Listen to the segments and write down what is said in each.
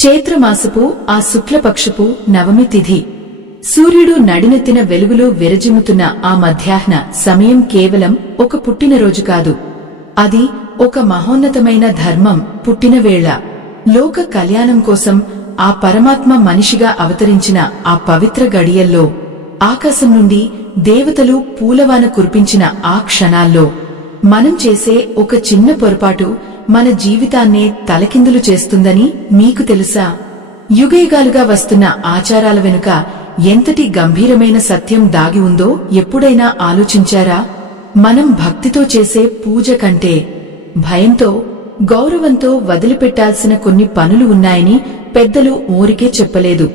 చైత్రమాసపు ఆ శుక్లపక్షపు నవమి తిథి సూర్యుడు నడినెత్తిన వెలుగులో విరజిమ్ముతున్న ఆ మధ్యాహ్న సమయం కేవలం ఒక పుట్టినరోజు కాదు. అది ఒక మహోన్నతమైన ధర్మం పుట్టినవేళ. లోక కళ్యాణం కోసం ఆ పరమాత్మ మనిషిగా అవతరించిన ఆ పవిత్ర గడియల్లో ఆకాశం నుండి దేవతలు పూలవాన కురిపించిన ఆ క్షణాల్లో మనం చేసే ఒక చిన్న పొరపాటు మన జీవితాన్నే తలకిందులు చేస్తుందని మీకు తెలుసా? యుగయుగాలుగా వస్తున్న ఆచారాల వెనుక ఎంతటి గంభీరమైన సత్యం దాగి ఉందో ఎప్పుడైనా ఆలోచించారా? మనం భక్తితో చేసే పూజ కంటే భయంతో, గౌరవంతో వదిలిపెట్టాల్సిన కొన్ని పనులు ఉన్నాయని పెద్దలు ఊరికే చెప్పలేదు.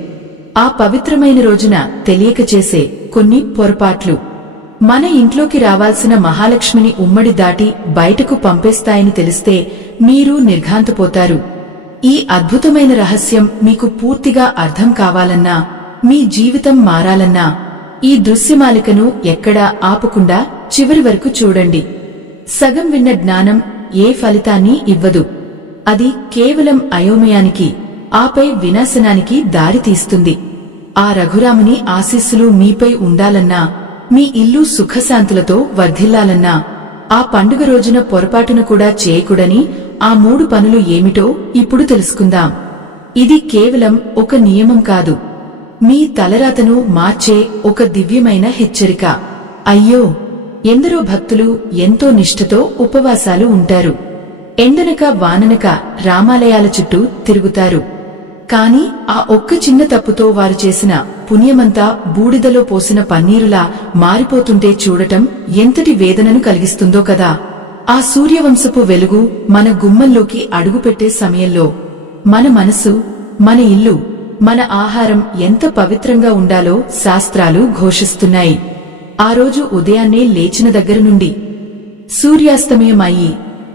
ఆ పవిత్రమైన రోజున తెలియక చేసే కొన్ని పొరపాట్లు మన ఇంట్లోకి రావాల్సిన మహాలక్ష్మిని ఉమ్మడి దాటి బయటకు పంపేస్తాయని తెలిస్తే మీరు నిర్ఘాంతపోతారు. ఈ అద్భుతమైన రహస్యం మీకు పూర్తిగా అర్థం కావాలన్నా, మీ జీవితం మారాలన్నా ఈ దృశ్యమాలికను ఎక్కడా ఆపకుండా చివరి వరకు చూడండి. సగం విన్న జ్ఞానం ఏ ఫలితాన్ని ఇవ్వదు. అది కేవలం అయోమయానికి, ఆపై వినాశనానికి దారి తీస్తుంది. ఆ రఘురాముని ఆశీస్సులు మీపై ఉండాలన్నా, మీ ఇల్లు సుఖశాంతులతో వర్ధిల్లాలన్నా ఆ పండుగ రోజున పొరపాటున కూడా చేయకూడని ఆ 3 పనులు ఏమిటో ఇప్పుడు తెలుసుకుందాం. ఇది కేవలం ఒక నియమం కాదు, మీ తలరాతను మార్చే ఒక దివ్యమైన హెచ్చరిక. అయ్యో, ఎందరో భక్తులు ఎంతో నిష్ఠతో ఉపవాసాలు ఉంటారు. ఎండనక వాననక రామాలయాల చుట్టూ తిరుగుతారు. కాని ఆ ఒక్క చిన్న తప్పుతో వారు చేసిన పుణ్యమంతా బూడిదలో పోసిన పన్నీరులా మారిపోతుంటే చూడటం ఎంతటి వేదనను కలిగిస్తుందో కదా. ఆ సూర్యవంశపు వెలుగు మన గుమ్మంలోకి అడుగుపెట్టే సమయంలో మన మనసు, మన ఇల్లు, మన ఆహారం ఎంత పవిత్రంగా ఉండాలో శాస్త్రాలు ఘోషిస్తున్నాయి. ఆ రోజు ఉదయాన్నే లేచిన దగ్గర నుండి సూర్యాస్తమయం అయ్యి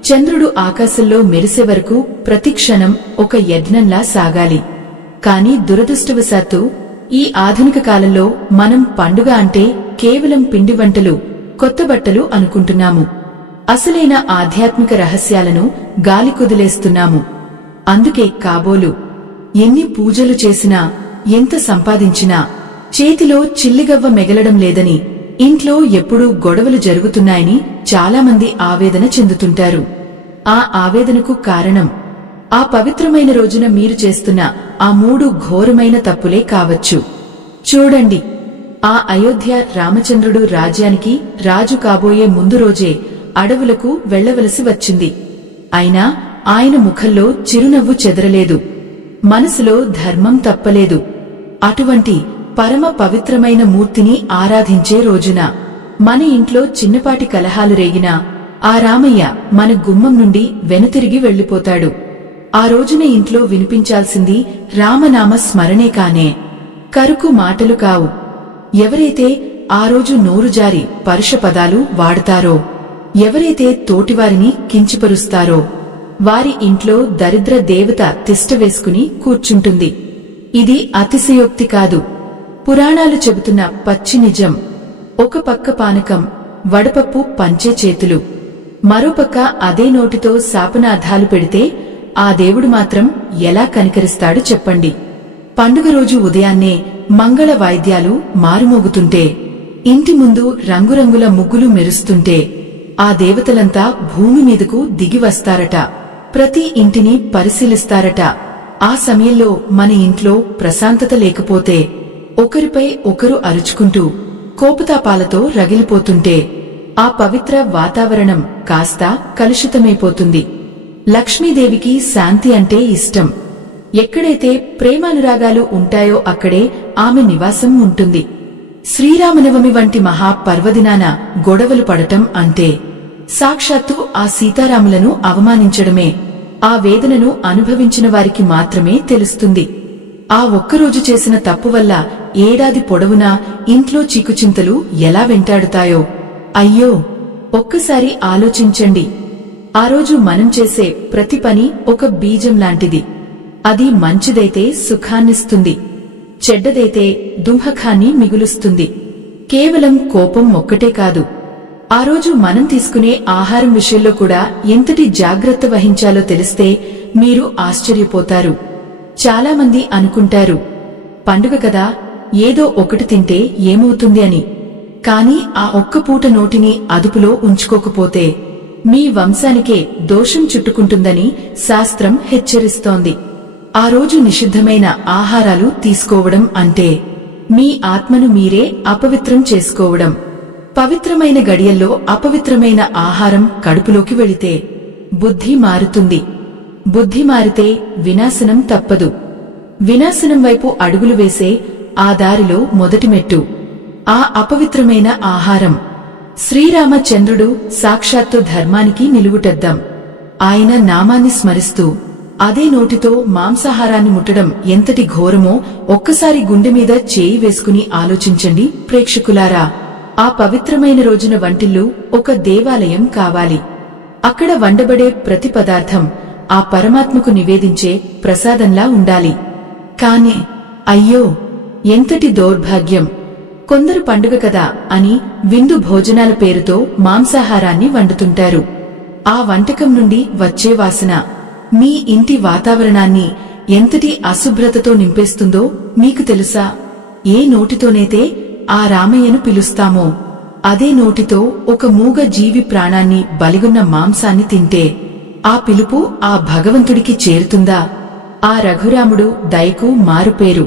చంద్రుడు ఆకాశంలో మెరిసే వరకు ప్రతిక్షణం ఒక యజ్ఞంలా సాగాలి. కాని దురదృష్టవశాత్తు ఈ ఆధునిక కాలంలో మనం పండుగ అంటే కేవలం పిండి వంటలు, కొత్త బట్టలు అనుకుంటున్నాము. అసలైన ఆధ్యాత్మిక రహస్యాలను గాలి కుదిలేస్తున్నాము. అందుకే కాబోలు ఎన్ని పూజలు చేసినా, ఎంత సంపాదించినా చేతిలో చిల్లిగవ్వ మిగలడం లేదని, ఇంట్లో ఎప్పుడూ గొడవలు జరుగుతున్నాయని చాలామంది ఆవేదన చెందుతుంటారు. ఆ ఆవేదనకు కారణం ఆ పవిత్రమైన రోజున మీరు చేస్తున్న ఆ 3 ఘోరమైన తప్పులే కావచ్చు. చూడండి, ఆ అయోధ్య రామచంద్రుడు రాజ్యానికి రాజు కాబోయే ముందు రోజే అడవులకు వెళ్లవలసి వచ్చింది. అయినా ఆయన ముఖంలో చిరునవ్వు చెదరలేదు, మనసులో ధర్మం తప్పలేదు. అటువంటి పరమ పవిత్రమైన మూర్తిని ఆరాధించే రోజున మన ఇంట్లో చిన్నపాటి కలహాలు రేగినా ఆ రామయ్య మన గుమ్మం నుండి వెనుతిరిగి వెళ్లిపోతాడు. ఆ రోజున ఇంట్లో వినిపించాల్సింది రామనామ స్మరణే కానే, కరుకు మాటలు కావు. ఎవరైతే ఆ రోజు నోరుజారి పరుష పదాలు వాడతారో, ఎవరైతే తోటివారిని కించపరుస్తారో వారి ఇంట్లో దరిద్ర దేవత తిష్ట వేసుకుని కూర్చుంటుంది. ఇది అతిశయోక్తి కాదు, పురాణాలు చెబుతున్న పచ్చి నిజం. ఒక పక్క పానకం, వడపప్పు పంచే చేతులు, మరోపక్క అదే నోటితో శాపనార్థాలు పెడితే ఆ దేవుడు మాత్రం ఎలా కనికరిస్తాడు చెప్పండి. పండుగ రోజు ఉదయాన్నే మంగళ వాయిద్యాలు మారుమోగుతుంటే, ఇంటి ముందు రంగురంగుల ముగ్గులు మెరుస్తుంటే ఆ దేవతలంతా భూమి మీదకు దిగి వస్తారట. ప్రతి ఇంటిని పరిశీలిస్తారట. ఆ సమయంలో మన ఇంట్లో ప్రశాంతత లేకపోతే, ఒకరిపై ఒకరు అరుచుకుంటూ కోపతాపాలతో రగిలిపోతుంటే ఆ పవిత్ర వాతావరణం కాస్త కలుషితమైపోతుంది. లక్ష్మీదేవికి శాంతి అంటే ఇష్టం. ఎక్కడైతే ప్రేమానురాగాలు ఉంటాయో అక్కడే ఆమె నివాసం ఉంటుంది. శ్రీరామనవమి వంటి మహాపర్వదినాన గొడవలు పడటం అంటే సాక్షాత్తు ఆ సీతారాములను అవమానించడమే. ఆ వేదనను అనుభవించిన వారికి మాత్రమే తెలుస్తుంది. ఆ ఒక్కరోజు చేసిన తప్పు వల్ల ఏడాది పొడవునా ఇంట్లో చీకుచింతలు ఎలా వెంటాడుతాయో. అయ్యో, ఒక్కసారి ఆలోచించండి. ఆ రోజు మనం చేసే ప్రతి పని ఒక బీజం లాంటిది. అది మంచిదైతే సుఖాన్నిస్తుంది, చెడ్డదైతే దుంహకాన్ని మిగులుస్తుంది. కేవలం కోపం ఒక్కటే కాదు, ఆ రోజు మనం తీసుకునే ఆహారం విషయంలో కూడా ఎంతటి జాగ్రత్త వహించాలో తెలిస్తే మీరు ఆశ్చర్యపోతారు. చాలామంది అనుకుంటారు, పండుగ కదా, ఏదో ఒకటి తింటే ఏమవుతుంది అని. కాని ఆ ఒక్క పూట నోటిని అదుపులో ఉంచుకోకపోతే మీ వంశానికే దోషం చుట్టుకుంటుందని శాస్త్రం హెచ్చరిస్తోంది. ఆ రోజు నిషిద్ధమైన ఆహారాలు తీసుకోవడం అంటే మీ ఆత్మను మీరే అపవిత్రం చేసుకోవడం. పవిత్రమైన గడియల్లో అపవిత్రమైన ఆహారం కడుపులోకి వెళితే బుద్ధి మారుతుంది. బుద్ధి మారితే వినాశనం తప్పదు. వినాశనం వైపు అడుగులు వేసే ఆ దారిలో మొదటి మెట్టు ఆ అపవిత్రమైన ఆహారం. శ్రీరామచంద్రుడు సాక్షాత్తు ధర్మానికి నిలువుటద్దం. ఆయన నామాన్ని స్మరిస్తూ అదే నోటితో మాంసాహారాన్ని ముట్టడం ఎంతటి ఘోరమో ఒక్కసారి గుండె మీద చేయి వేసుకుని ఆలోచించండి ప్రేక్షకులారా. ఆ పవిత్రమైన రోజున వంటిల్లు ఒక దేవాలయం కావాలి. అక్కడ వండబడే ప్రతి పదార్థం ఆ పరమాత్మకు నివేదించే ప్రసాదంలా ఉండాలి. కానే అయ్యో, ఎంతటి దౌర్భాగ్యం! కొందరు పండుగ కదా అని విందు భోజనాల పేరుతో మాంసాహారాన్ని వండుతుంటారు. ఆ వంటకం నుండి వచ్చే వాసన మీ ఇంటి వాతావరణాన్ని ఎంతటి అశుభ్రతతో నింపేస్తుందో మీకు తెలుసా? ఏ నోటితోనైతే ఆ రామయ్యను పిలుస్తామో అదే నోటితో ఒక మూగ జీవి ప్రాణాన్ని బలిగొన్న మాంసాన్ని తింటే ఆ పిలుపు ఆ భగవంతుడికి చేరుతుందా? ఆ రఘురాముడు దయకు మారుపేరు.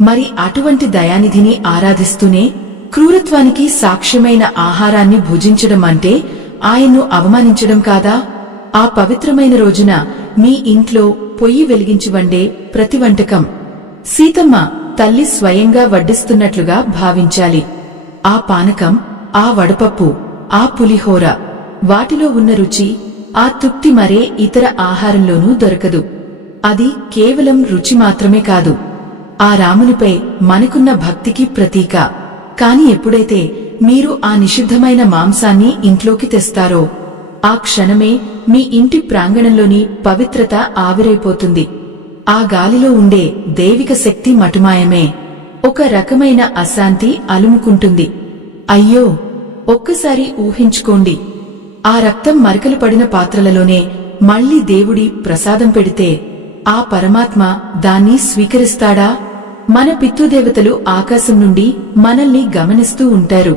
మరి అటువంటి దయానిధిని ఆరాధిస్తూనే క్రూరత్వానికి సాక్ష్యమైన ఆహారాన్ని భుజించడం అంటే ఆయన్ను అవమానించడం కాదా? ఆ పవిత్రమైన రోజున మీ ఇంట్లో పొయ్యి వెలిగించి వండే ప్రతి వంటకం సీతమ్మ తల్లి స్వయంగా వడ్డిస్తున్నట్లుగా భావించాలి. ఆ పానకం, ఆ వడపప్పు, ఆ పులిహోర, వాటిలో ఉన్న రుచి, ఆ తృప్తి మరే ఇతర ఆహారంలోనూ దొరకదు. అది కేవలం రుచి మాత్రమే కాదు, ఆ రామునిపై మనకున్న భక్తికి ప్రతీక. కాని ఎప్పుడైతే మీరు ఆ నిషిద్ధమైన మాంసాన్ని ఇంట్లోకి తెస్తారో ఆ క్షణమే మీ ఇంటి ప్రాంగణంలోని పవిత్రత ఆవిరైపోతుంది. ఆ గాలిలో ఉండే దైవిక శక్తి మటుమాయమే. ఒక రకమైన అశాంతి అలుముకుంటుంది. అయ్యో, ఒక్కసారి ఊహించుకోండి, ఆ రక్తం మరకలు పడిన పాత్రలలోనే మళ్లీ దేవుడి ప్రసాదం పెడితే ఆ పరమాత్మ దాన్ని స్వీకరిస్తాడా? మన పితృదేవతలు ఆకాశం నుండి మనల్ని గమనిస్తూ ఉంటారు.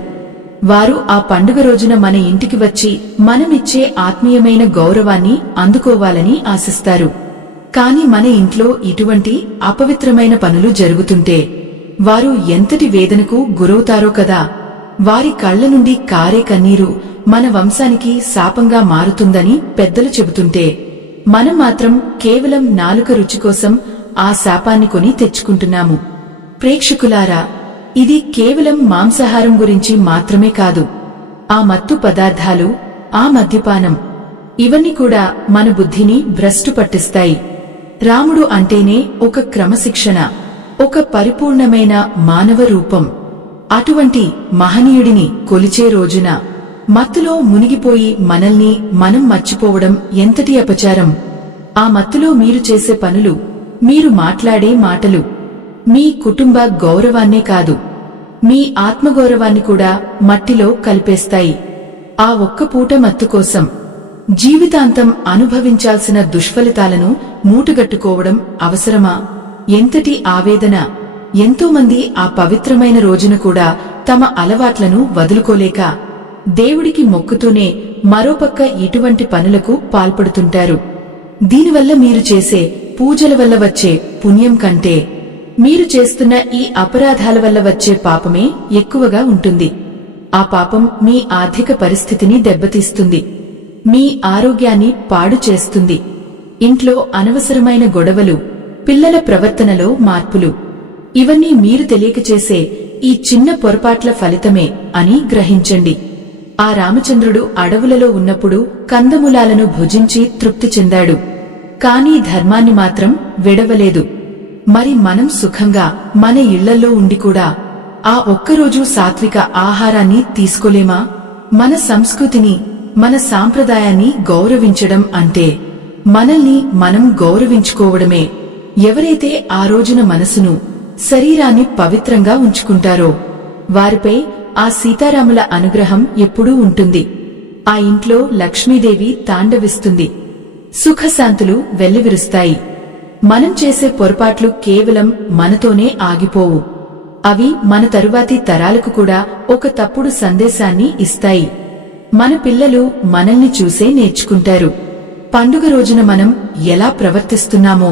వారు ఆ పండుగ రోజున మన ఇంటికి వచ్చి మనమిచ్చే ఆత్మీయమైన గౌరవాన్ని అందుకోవాలని ఆశిస్తారు. కాని మన ఇంట్లో ఇటువంటి అపవిత్రమైన పనులు జరుగుతుంటే వారు ఎంతటి వేదనకు గురవుతారో కదా. వారి కళ్ల నుండి కారే కన్నీరు మన వంశానికి శాపంగా మారుతుందని పెద్దలు చెబుతుంటే మనం మాత్రం కేవలం నాలుక రుచి కోసం ఆ శాపాన్ని కొని తెచ్చుకుంటున్నాము. ప్రేక్షకులారా, ఇది కేవలం మాంసాహారం గురించి మాత్రమే కాదు. ఆ మత్తు పదార్థాలు, ఆ మద్యపానం, ఇవన్నీ కూడా మన బుద్ధిని భ్రష్టు పట్టిస్తాయి. రాముడు అంటేనే ఒక క్రమశిక్షణ, ఒక పరిపూర్ణమైన మానవ రూపం. అటువంటి మహనీయుడిని కొలిచే రోజున మత్తులో మునిగిపోయి మనల్ని మనం మర్చిపోవడం ఎంతటి అపచారం! ఆ మత్తులో మీరు చేసే పనులు, మీరు మాట్లాడే మాటలు మీ కుటుంబ గౌరవాన్నే కాదు, మీ ఆత్మగౌరవాన్ని కూడా మట్టిలో కలిపేస్తాయి. ఆ ఒక్క పూట మత్తు కోసం జీవితాంతం అనుభవించాల్సిన దుష్ఫలితాలను మూటగట్టుకోవడం అవసరమా? ఎంతటి ఆవేదన! ఎంతోమంది ఆ పవిత్రమైన రోజున కూడా తమ అలవాట్లను వదులుకోలేక దేవుడికి మొక్కుతూనే మరోపక్క ఇటువంటి పనులకు పాల్పడుతుంటారు. దీనివల్ల మీరు చేసే పూజల వల్ల వచ్చే పుణ్యం కంటే మీరు చేస్తున్న ఈ అపరాధాల వల్ల వచ్చే పాపమే ఎక్కువగా ఉంటుంది. ఆ పాపం మీ ఆర్థిక పరిస్థితిని దెబ్బతీస్తుంది, మీ ఆరోగ్యాన్ని పాడు చేస్తుంది. ఇంట్లో అనవసరమైన గొడవలు, పిల్లల ప్రవర్తనలో మార్పులు, ఇవన్నీ మీరు తెలియక చేసే ఈ చిన్న పొరపాట్ల ఫలితమే అని గ్రహించండి. ఆ రామచంద్రుడు అడవులలో ఉన్నప్పుడు కందమూలాలను భుజించి తృప్తి చెందాడు, కానీ ధర్మాన్ని మాత్రం విడవలేదు. మరి మనం సుఖంగా మన ఇళ్లల్లో ఉండి కూడా ఆ ఒక్కరోజు సాత్విక ఆహారాన్ని తీసుకోలేమా? మన సంస్కృతిని, మన సాంప్రదాయాన్ని గౌరవించడం అంటే మనల్ని మనం గౌరవించుకోవడమే. ఎవరైతే ఆ రోజున మనసును, శరీరాన్ని పవిత్రంగా ఉంచుకుంటారో వారిపై ఆ సీతారాముల అనుగ్రహం ఎప్పుడూ ఉంటుంది. ఆ ఇంట్లో లక్ష్మీదేవి తాండవిస్తుంది, సుఖశాంతులు వెల్లివిరుస్తాయి. మనం చేసే పొరపాట్లు కేవలం మనతోనే ఆగిపోవు. అవి మన తరువాతి తరాలకు కూడా ఒక తప్పుడు సందేశాన్ని ఇస్తాయి. మన పిల్లలు మనల్ని చూసే నేర్చుకుంటారు. పండుగ రోజున మనం ఎలా ప్రవర్తిస్తున్నామో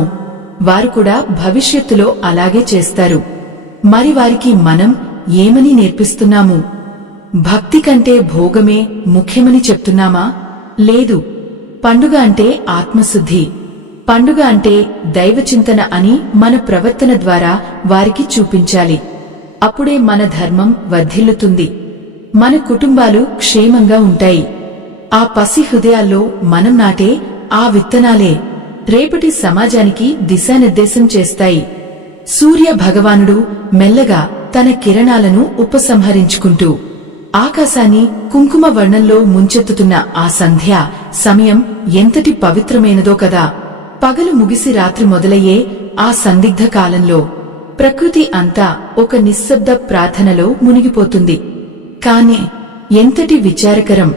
వారు కూడా భవిష్యత్తులో అలాగే చేస్తారు. మరి వారికి మనం ఏమని నేర్పిస్తున్నాము? భక్తి కంటే భోగమే ముఖ్యమని చెప్తున్నామా? లేదు. పండుగ అంటే ఆత్మశుద్ధి. పండుగ అంటే దైవచింతన అని మన ప్రవర్తన ద్వారా వారికి చూపించాలి. అప్పుడే మన ధర్మం వర్ధిల్లుతుంది. మన కుటుంబాలు క్షేమంగా ఉంటాయి. ఆ పసి హృదయాల్లో మనం నాటే ఆ విత్తనాలే రేపటి సమాజానికి దిశానిర్దేశం చేస్తాయి. సూర్య భగవానుడు మెల్లగా తన కిరణాలను ఉపసంహరించుకుంటూ ఆకాశాన్ని కుంకుమ వర్ణంలో ముంచెత్తుతున్న ఆ సంధ్య సమయం ఎంతటి పవిత్రమైనదో కదా. పగలు ముగిసి రాత్రి మొదలయ్యే ఆ సందిగ్ధ కాలంలో ప్రకృతి అంతా ఒక నిశ్శబ్ద ప్రార్థనలో మునిగిపోతుంది. కాని ఎంతటి విచారకరం!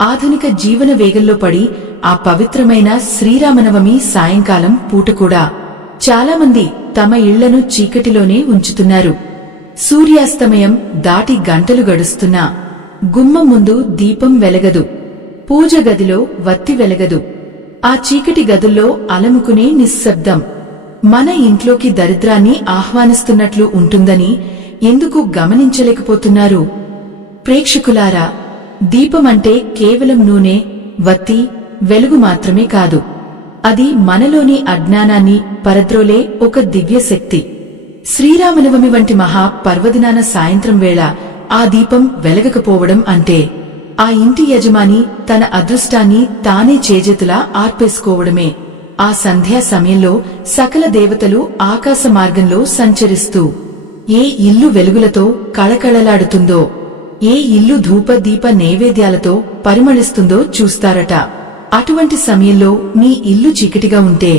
ఆధునిక జీవన వేగంలో పడి ఆ పవిత్రమైన శ్రీరామనవమి సాయంకాలం పూట కూడా చాలామంది తమ ఇళ్లను చీకటిలోనే ఉంచుతున్నారు. సూర్యాస్తమయం దాటి గంటలు గడుస్తున్నా గుమ్మం ముందు దీపం వెలగదు, పూజ గదిలో వత్తి వెలగదు. ఆ చీకటి గదుల్లో అలముకునే నిశ్శబ్దం మన ఇంట్లోకి దరిద్రాన్ని ఆహ్వానిస్తున్నట్లు ఉంటుందని ఎందుకు గమనించలేకపోతున్నారు? ప్రేక్షకులారా, దీపమంటే కేవలం నూనె, వత్తి, వెలుగు మాత్రమే కాదు. అది మనలోని అజ్ఞానాన్ని పరద్రోలే ఒక దివ్యశక్తి. శ్రీరామనవమి వంటి మహా పర్వదినాన సాయంత్రం వేళ ఆ దీపం వెలగకపోవడం అంటే ఆ ఇంటి యజమాని తన అదృష్టాన్ని తానే చేజేతులా ఆర్పేసుకోవడమే. ఆ సంధ్యా సమయంలో సకల దేవతలు ఆకాశ మార్గంలో సంచరిస్తూ ఏ ఇల్లు వెలుగులతో కళకళలాడుతుందో, ఏ ఇల్లు ధూప దీప నైవేద్యాలతో పరిమళిస్తుందో చూస్తారట. అటువంటి సమయంలో మీ ఇల్లు చీకటిగా ఉంటే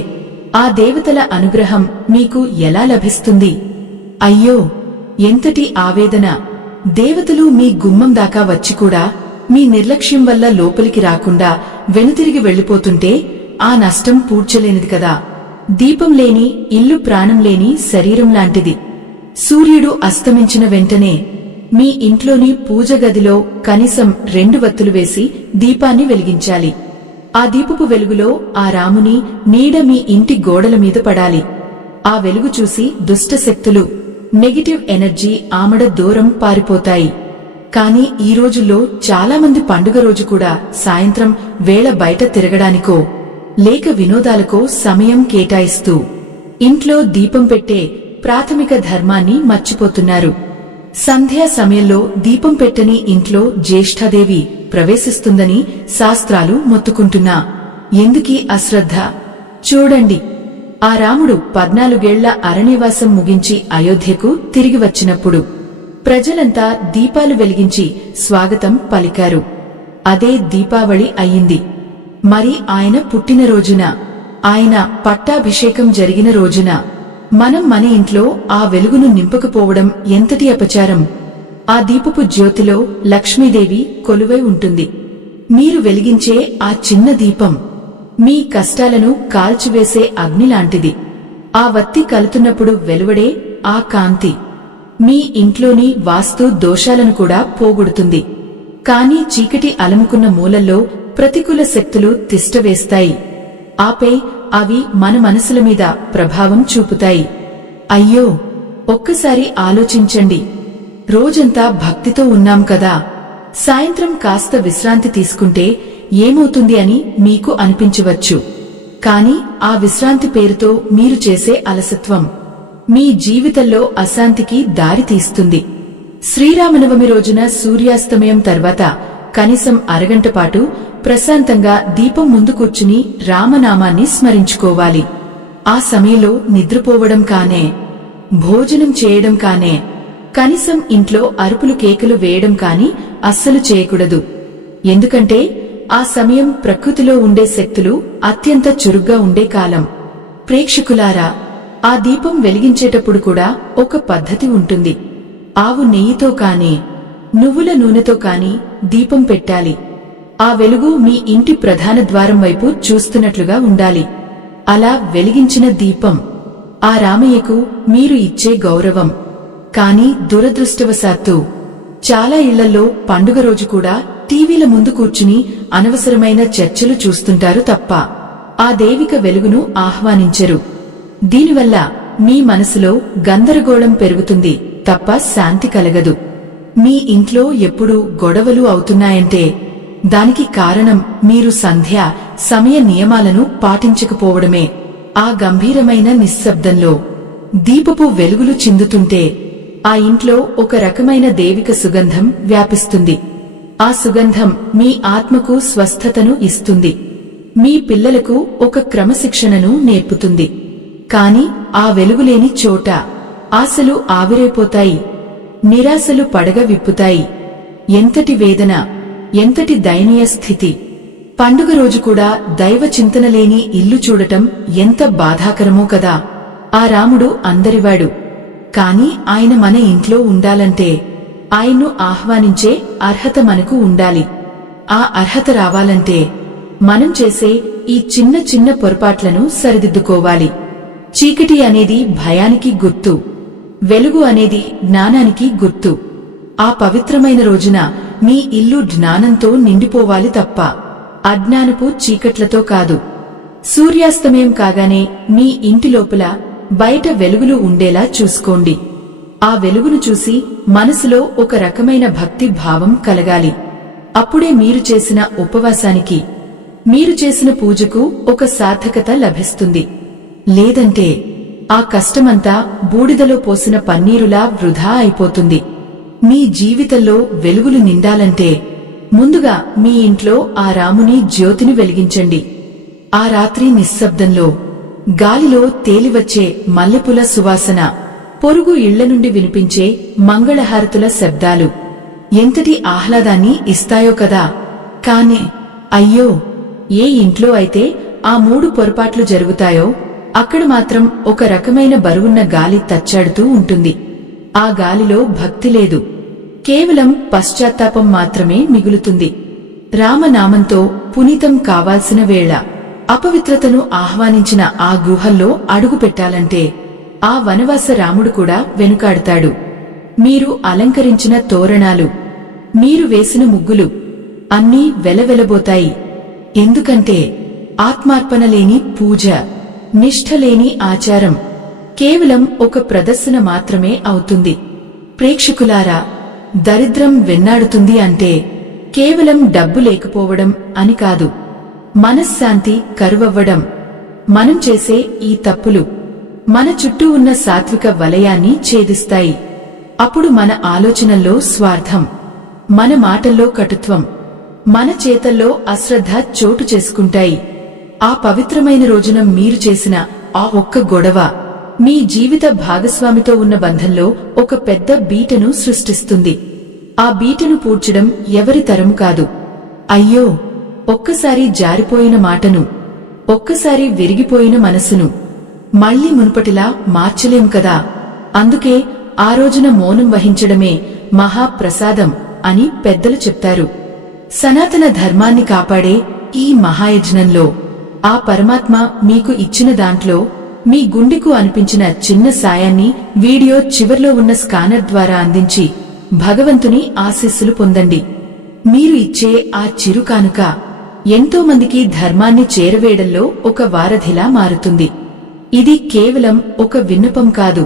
ఆ దేవతల అనుగ్రహం మీకు ఎలా లభిస్తుంది? అయ్యో, ఎంతటి ఆవేదన! దేవతలు మీ గుమ్మం దాకా వచ్చి కూడా మీ నిర్లక్ష్యం వల్ల లోపలికి రాకుండా వెనుతిరిగి వెళ్లిపోతుంటే ఆ నష్టం పూడ్చలేనిది కదా. దీపం లేని ఇల్లు ప్రాణం లేని శరీరం లాంటిది. సూర్యుడు అస్తమించిన వెంటనే మీ ఇంట్లోని పూజ గదిలో కనీసం 2 వత్తులు వేసి దీపాన్ని వెలిగించాలి. ఆ దీపపు వెలుగులో ఆ రాముని నీడ మీ ఇంటి గోడల మీద పడాలి. ఆ వెలుగు చూసి దుష్ట శక్తులు, నెగటివ్ ఎనర్జీ ఆమడ దూరం పారిపోతాయి. కాని ఈ రోజుల్లో చాలామంది పండుగ రోజు కూడా సాయంత్రం వేళ బయట తిరగడానికో లేక వినోదాలకో సమయం కేటాయిస్తూ ఇంట్లో దీపం పెట్టే ప్రాథమిక ధర్మాన్ని మర్చిపోతున్నారు. సంధ్యా సమయంలో దీపం పెట్టని ఇంట్లో జ్యేష్ఠాదేవి ప్రవేశిస్తుందని శాస్త్రాలు మొత్తుకుంటున్నా ఎందుకీ అశ్రద్ధ? చూడండి, ఆ రాముడు 14 ఏళ్ల అరణ్యవాసం ముగించి అయోధ్యకు తిరిగి వచ్చినప్పుడు ప్రజలంతా దీపాలు వెలిగించి స్వాగతం పలికారు. అదే దీపావళి అయ్యింది. మరి ఆయన పుట్టినరోజున, ఆయన పట్టాభిషేకం జరిగిన రోజున మనం మన ఇంట్లో ఆ వెలుగును నింపకపోవడం ఎంతటి అపచారం! ఆ దీపపు జ్యోతిలో లక్ష్మీదేవి కొలువై ఉంటుంది. మీరు వెలిగించే ఆ చిన్న దీపం మీ కష్టాలను కాల్చివేసే అగ్నిలాంటిది. ఆ వత్తి కలుతున్నప్పుడు వెలువడే ఆ కాంతి మీ ఇంట్లోని వాస్తు దోషాలను కూడా పోగొడుతుంది. కాని చీకటి అలముకున్న మూలల్లో ప్రతికూల శక్తులు తిష్టవేస్తాయి. ఆపై అవి మన మనసుల మీద ప్రభావం చూపుతాయి. అయ్యో, ఒక్కసారి ఆలోచించండి. రోజంతా భక్తితో ఉన్నాం కదా, సాయంత్రం కాస్త విశ్రాంతి తీసుకుంటే ఏమవుతుంది అని మీకు అనిపించవచ్చు. కాని ఆ విశ్రాంతి పేరుతో మీరు చేసే అలసత్వం మీ జీవితంలో అశాంతికి దారి తీస్తుంది. శ్రీరామనవమి రోజున సూర్యాస్తమయం తర్వాత కనీసం అరగంట పాటు ప్రశాంతంగా దీపం ముందు కూర్చుని రామనామాన్ని స్మరించుకోవాలి. ఆ సమయంలో నిద్రపోవడం కానే, భోజనం చేయడం కానే, కనీసం ఇంట్లో అరుపులు కేకలు వేయడం కాని అస్సలు చేయకూడదు. ఎందుకంటే ఆ సమయం ప్రకృతిలో ఉండే శక్తులు అత్యంత చురుగ్గా ఉండే కాలం. ప్రేక్షకులారా, ఆ దీపం వెలిగించేటప్పుడు కూడా ఒక పద్ధతి ఉంటుంది. ఆవు నెయ్యితో కాని, నువ్వుల నూనెతో కాని దీపం పెట్టాలి. ఆ వెలుగు మీ ఇంటి ప్రధాన ద్వారం వైపు చూస్తున్నట్లుగా ఉండాలి. అలా వెలిగించిన దీపం ఆ రామయ్యకు మీరు ఇచ్చే గౌరవం. కాని దురదృష్టవశాత్తు చాలా ఇళ్లలో పండుగ రోజు కూడా టీవీల ముందు కూర్చుని అనవసరమైన చర్చలు చూస్తుంటారు తప్ప ఆ దైవిక వెలుగును ఆహ్వానించరు. దీనివల్ల మీ మనసులో గందరగోళం పెరుగుతుంది తప్ప శాంతి కలగదు. మీ ఇంట్లో ఎప్పుడూ గొడవలు అవుతున్నాయంటే దానికి కారణం మీరు సంధ్య సమయ నియమాలను పాటించకపోవడమే. ఆ గంభీరమైన నిశ్శబ్దంలో దీపపు వెలుగులు చిందుతుంటే ఆ ఇంట్లో ఒక రకమైన దైవిక సుగంధం వ్యాపిస్తుంది. ఆ సుగంధం మీ ఆత్మకు స్వస్థతను ఇస్తుంది, మీ పిల్లలకు ఒక క్రమశిక్షణను నేర్పుతుంది. కాని ఆ వెలుగులేని చోట ఆశలు ఆవిరైపోతాయి, నిరాశలు పడగ విప్పుతాయి. ఎంతటి వేదన, ఎంతటి దయనీయ స్థితి! పండుగ రోజు కూడా దైవ చింతనలేని ఇల్లు చూడటం ఎంత బాధాకరమో కదా. ఆ రాముడు అందరివాడు, కాని ఆయన మన ఇంట్లో ఉండాలంటే ఆయన్ను ఆహ్వానించే అర్హత మనకు ఉండాలి. ఆ అర్హత రావాలంటే మనం చేసే ఈ చిన్న చిన్న పొరపాట్లను సరిదిద్దుకోవాలి. చీకటి అనేది భయానికి గుర్తు, వెలుగు అనేది జ్ఞానానికి గుర్తు. ఆ పవిత్రమైన రోజున మీ ఇల్లు జ్ఞానంతో నిండిపోవాలి తప్ప అజ్ఞానపు చీకట్లతో కాదు. సూర్యాస్తమయం కాగానే మీ ఇంటి లోపల బయట వెలుగులు ఉండేలా చూసుకోండి. ఆ వెలుగును చూసి మనసులో ఒక రకమైన భక్తి భావం కలగాలి. అప్పుడే మీరు చేసిన ఉపవాసానికి, మీరు చేసిన పూజకు ఒక సార్థకత లభిస్తుంది. లేదంటే ఆ కష్టమంతా బూడిదలో పోసిన పన్నీరులా వృధా అయిపోతుంది. మీ జీవితంలో వెలుగులు నిండాలంటే ముందుగా మీ ఇంట్లో ఆ రాముని జ్యోతిని వెలిగించండి. ఆ రాత్రి నిశ్శబ్దంలో గాలిలో తేలివచ్చే మల్లెపూల సువాసన, పొరుగు ఇళ్ల నుండి వినిపించే మంగళహారతుల శబ్దాలు ఎంతటి ఆహ్లాదాన్ని ఇస్తాయో కదా. కాని అయ్యో, ఏ ఇంట్లో అయితే ఆ 3 పొరపాట్లు జరుగుతాయో అక్కడ మాత్రం ఒక రకమైన బరువున్న గాలి తచ్చాడుతూ ఉంటుంది. ఆ గాలిలో భక్తి లేదు, కేవలం పశ్చాత్తాపం మాత్రమే మిగులుతుంది. రామనామంతో పునీతం కావాల్సిన వేళ అపవిత్రతను ఆహ్వానించిన ఆ గుహల్లో అడుగుపెట్టాలంటే ఆ వనవాస రాముడు కూడా వెనుకాడతాడు. మీరు అలంకరించిన తోరణాలు, మీరు వేసిన ముగ్గులు అన్నీ వెలవెలబోతాయి. ఎందుకంటే ఆత్మార్పణ లేని పూజ, నిష్ఠలేని ఆచారం కేవలం ఒక ప్రదర్శన మాత్రమే అవుతుంది. ప్రేక్షకులారా, దరిద్రం వెన్నాడుతుంది అంటే కేవలం డబ్బు లేకపోవడం అని కాదు, మనశ్శాంతి కరువవ్వడం. మనం చేసే ఈ తప్పులు మన చుట్టూ ఉన్న సాత్విక వలయాన్ని ఛేదిస్తాయి. అప్పుడు మన ఆలోచనల్లో స్వార్థం, మన మాటల్లో కటుత్వం, మన చేతల్లో అశ్రద్ధ చోటు చేసుకుంటాయి. ఆ పవిత్రమైన రోజున మీరు చేసిన ఆ ఒక్క గొడవ మీ జీవిత భాగస్వామితో ఉన్న బంధంలో ఒక పెద్ద బీటను సృష్టిస్తుంది. ఆ బీటను పూడ్చడం ఎవరి తరం కాదు. అయ్యో, ఒక్కసారి జారిపోయిన మాటను, ఒక్కసారి విరిగిపోయిన మనసును మళ్లీ మునుపటిలా మార్చలేం కదా. అందుకే ఆ రోజున మౌనం వహించడమే మహాప్రసాదం అని పెద్దలు చెప్తారు. సనాతన ధర్మాన్ని కాపాడే ఈ మహాయజ్ఞంలో ఆ పరమాత్మ మీకు ఇచ్చిన దాంట్లో మీ గుండెకు అనిపించిన చిన్న సాయాన్ని వీడియో చివర్లో ఉన్న స్కానర్ ద్వారా అందించి భగవంతుని ఆశీస్సులు పొందండి. మీరు ఇచ్చే ఆ చిరు కానుక ఎంతో మందికి ధర్మాన్ని చేరవేయడంలో ఒక వారధిలా మారుతుంది. ఇది కేవలం ఒక విన్నపం కాదు,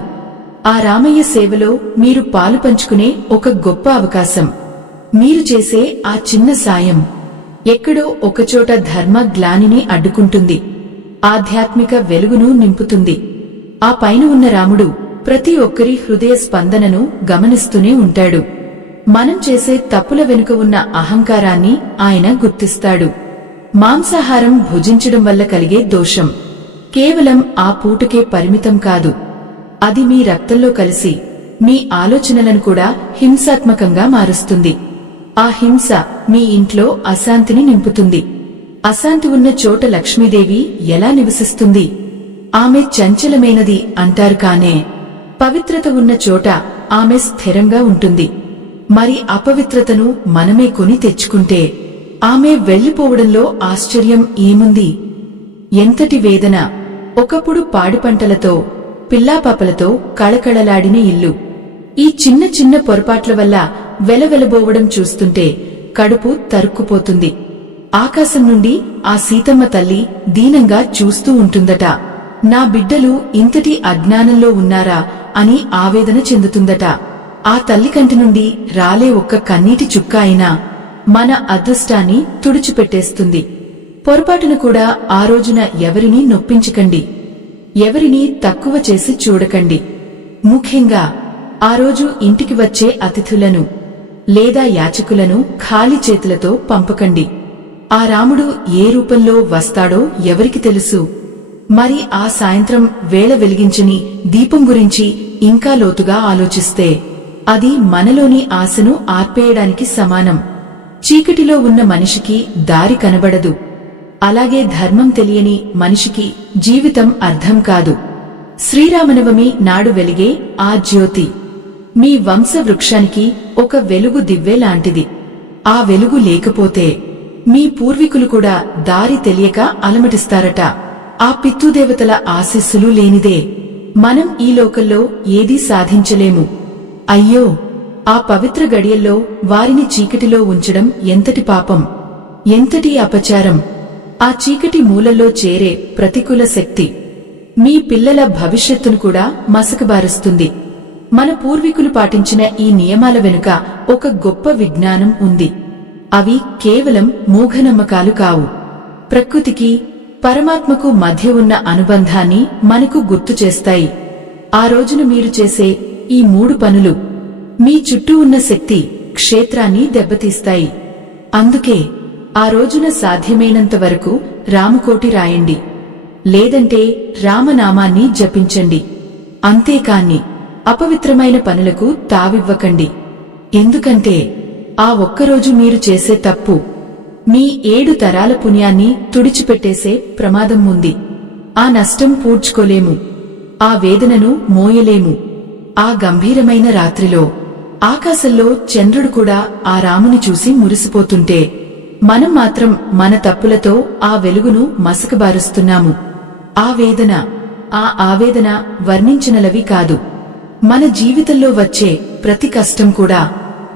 ఆ రామయ్య సేవలో మీరు పాలు పంచుకునే ఒక గొప్ప అవకాశం. మీరు చేసే ఆ చిన్న సాయం ఎక్కడో ఒకచోట ధర్మ గ్లానిని అడ్డుకుంటుంది, ఆధ్యాత్మిక వెలుగును నింపుతుంది. ఆ పైన ఉన్న రాముడు ప్రతి ఒక్కరి హృదయ స్పందనను గమనిస్తూనే ఉంటాడు. మనం చేసే తప్పుల వెనుక ఉన్న అహంకారాన్ని ఆయన గుర్తిస్తాడు. మాంసాహారం భుజించడం వల్ల కలిగే దోషం కేవలం ఆ పూటకే పరిమితం కాదు, అది మీ రక్తంలో కలిసి మీ ఆలోచనలను కూడా హింసాత్మకంగా మారుస్తుంది. ఆ హింస మీ ఇంట్లో అశాంతిని నింపుతుంది. అశాంతి ఉన్న చోట లక్ష్మీదేవి ఎలా నివసిస్తుంది? ఆమె చంచలమైనది అంటారు, కానే పవిత్రత ఉన్న చోట ఆమె స్థిరంగా ఉంటుంది. మరి అపవిత్రతను మనమే కొని తెచ్చుకుంటే ఆమె వెళ్లిపోవడంలో ఆశ్చర్యం ఏముంది? ఎంతటి వేదన, ఒకప్పుడు పాడిపంటలతో పిల్లాపాపలతో కళకళలాడిన ఇల్లు ఈ చిన్న చిన్న పొరపాట్ల వల్ల వెలవెలబోవడం చూస్తుంటే కడుపు తరుక్కుపోతుంది. ఆకాశం నుండి ఆ సీతమ్మ తల్లి దీనంగా చూస్తూ ఉంటుందట. నా బిడ్డలు ఇంతటి అజ్ఞానంలో ఉన్నారా అని ఆవేదన చెందుతుందట. ఆ తల్లి కంటి నుండి రాలే ఒక్క కన్నీటి చుక్క అయినా మన అదృష్టాన్ని తుడిచిపెట్టేస్తుంది. పొరపాటును కూడా ఆ రోజున ఎవరినీ నొప్పించకండి, ఎవరినీ తక్కువ చేసి చూడకండి. ముఖ్యంగా ఆ రోజు ఇంటికి వచ్చే అతిథులను లేదా యాచకులను ఖాళీ చేతులతో పంపకండి. ఆ రాముడు ఏ రూపంలో వస్తాడో ఎవరికి తెలుసు? మరి ఆ సాయంత్రం వేళ వెలిగించని దీపం గురించి ఇంకా లోతుగా ఆలోచిస్తే అది మనలోని ఆశను ఆర్పేయడానికి సమానం. చీకటిలో ఉన్న మనిషికి దారి కనబడదు, అలాగే ధర్మం తెలియని మనిషికి జీవితం అర్థం కాదు. శ్రీరామనవమి నాడు వెలిగే ఆ జ్యోతి మీ వంశవృక్షానికి ఒక వెలుగు దివ్వె లాంటిది. ఆ వెలుగు లేకపోతే మీ పూర్వీకులు కూడా దారి తెలియక అలమటిస్తారట. ఆ పితృదేవతల ఆశీస్సులు లేనిదే మనం ఈ లోకంలో ఏదీ సాధించలేము. అయ్యో, ఆ పవిత్ర గడియల్లో వారిని చీకటిలో ఉంచడం ఎంతటి పాపం, ఎంతటి అపచారం! ఆ చీకటి మూలల్లో చేరే ప్రతికూల శక్తి మీ పిల్లల భవిష్యత్తును కూడా మసకబారుస్తుంది. మన పూర్వీకులు పాటించిన ఈ నియమాల వెనుక ఒక గొప్ప విజ్ఞానం ఉంది. అవి కేవలం మూఢనమ్మకాలు కావు. ప్రకృతికి, పరమాత్మకు మధ్య ఉన్న అనుబంధాన్ని మనకు గుర్తు చేస్తాయి. ఆ రోజున మీరు చేసే ఈ 3 పనులు మీ చుట్టూ ఉన్న శక్తి క్షేత్రాన్ని దెబ్బతీస్తాయి. అందుకే ఆ రోజున సాధ్యమైనంత వరకు రామకోటి రాయండి, లేదంటే రామనామాన్ని జపించండి. అంతేకాని అపవిత్రమైన పనులకు తావివ్వకండి. ఎందుకంటే ఆ ఒక్కరోజు మీరు చేసే తప్పు మీ 7 తరాల పుణ్యాన్ని తుడిచిపెట్టేసే ప్రమాదం ఉంది. ఆ నష్టం పూడ్చుకోలేము, ఆ వేదనను మోయలేము. ఆ గంభీరమైన రాత్రిలో ఆకాశంలో చంద్రుడు కూడా ఆ రాముని చూసి మురిసిపోతుంటే మనం మాత్రం మన తప్పులతో ఆ వెలుగును మసకబారుస్తున్నాము. ఆ ఆవేదన వర్ణించినలవి కాదు. మన జీవితంలో వచ్చే ప్రతి కష్టం కూడా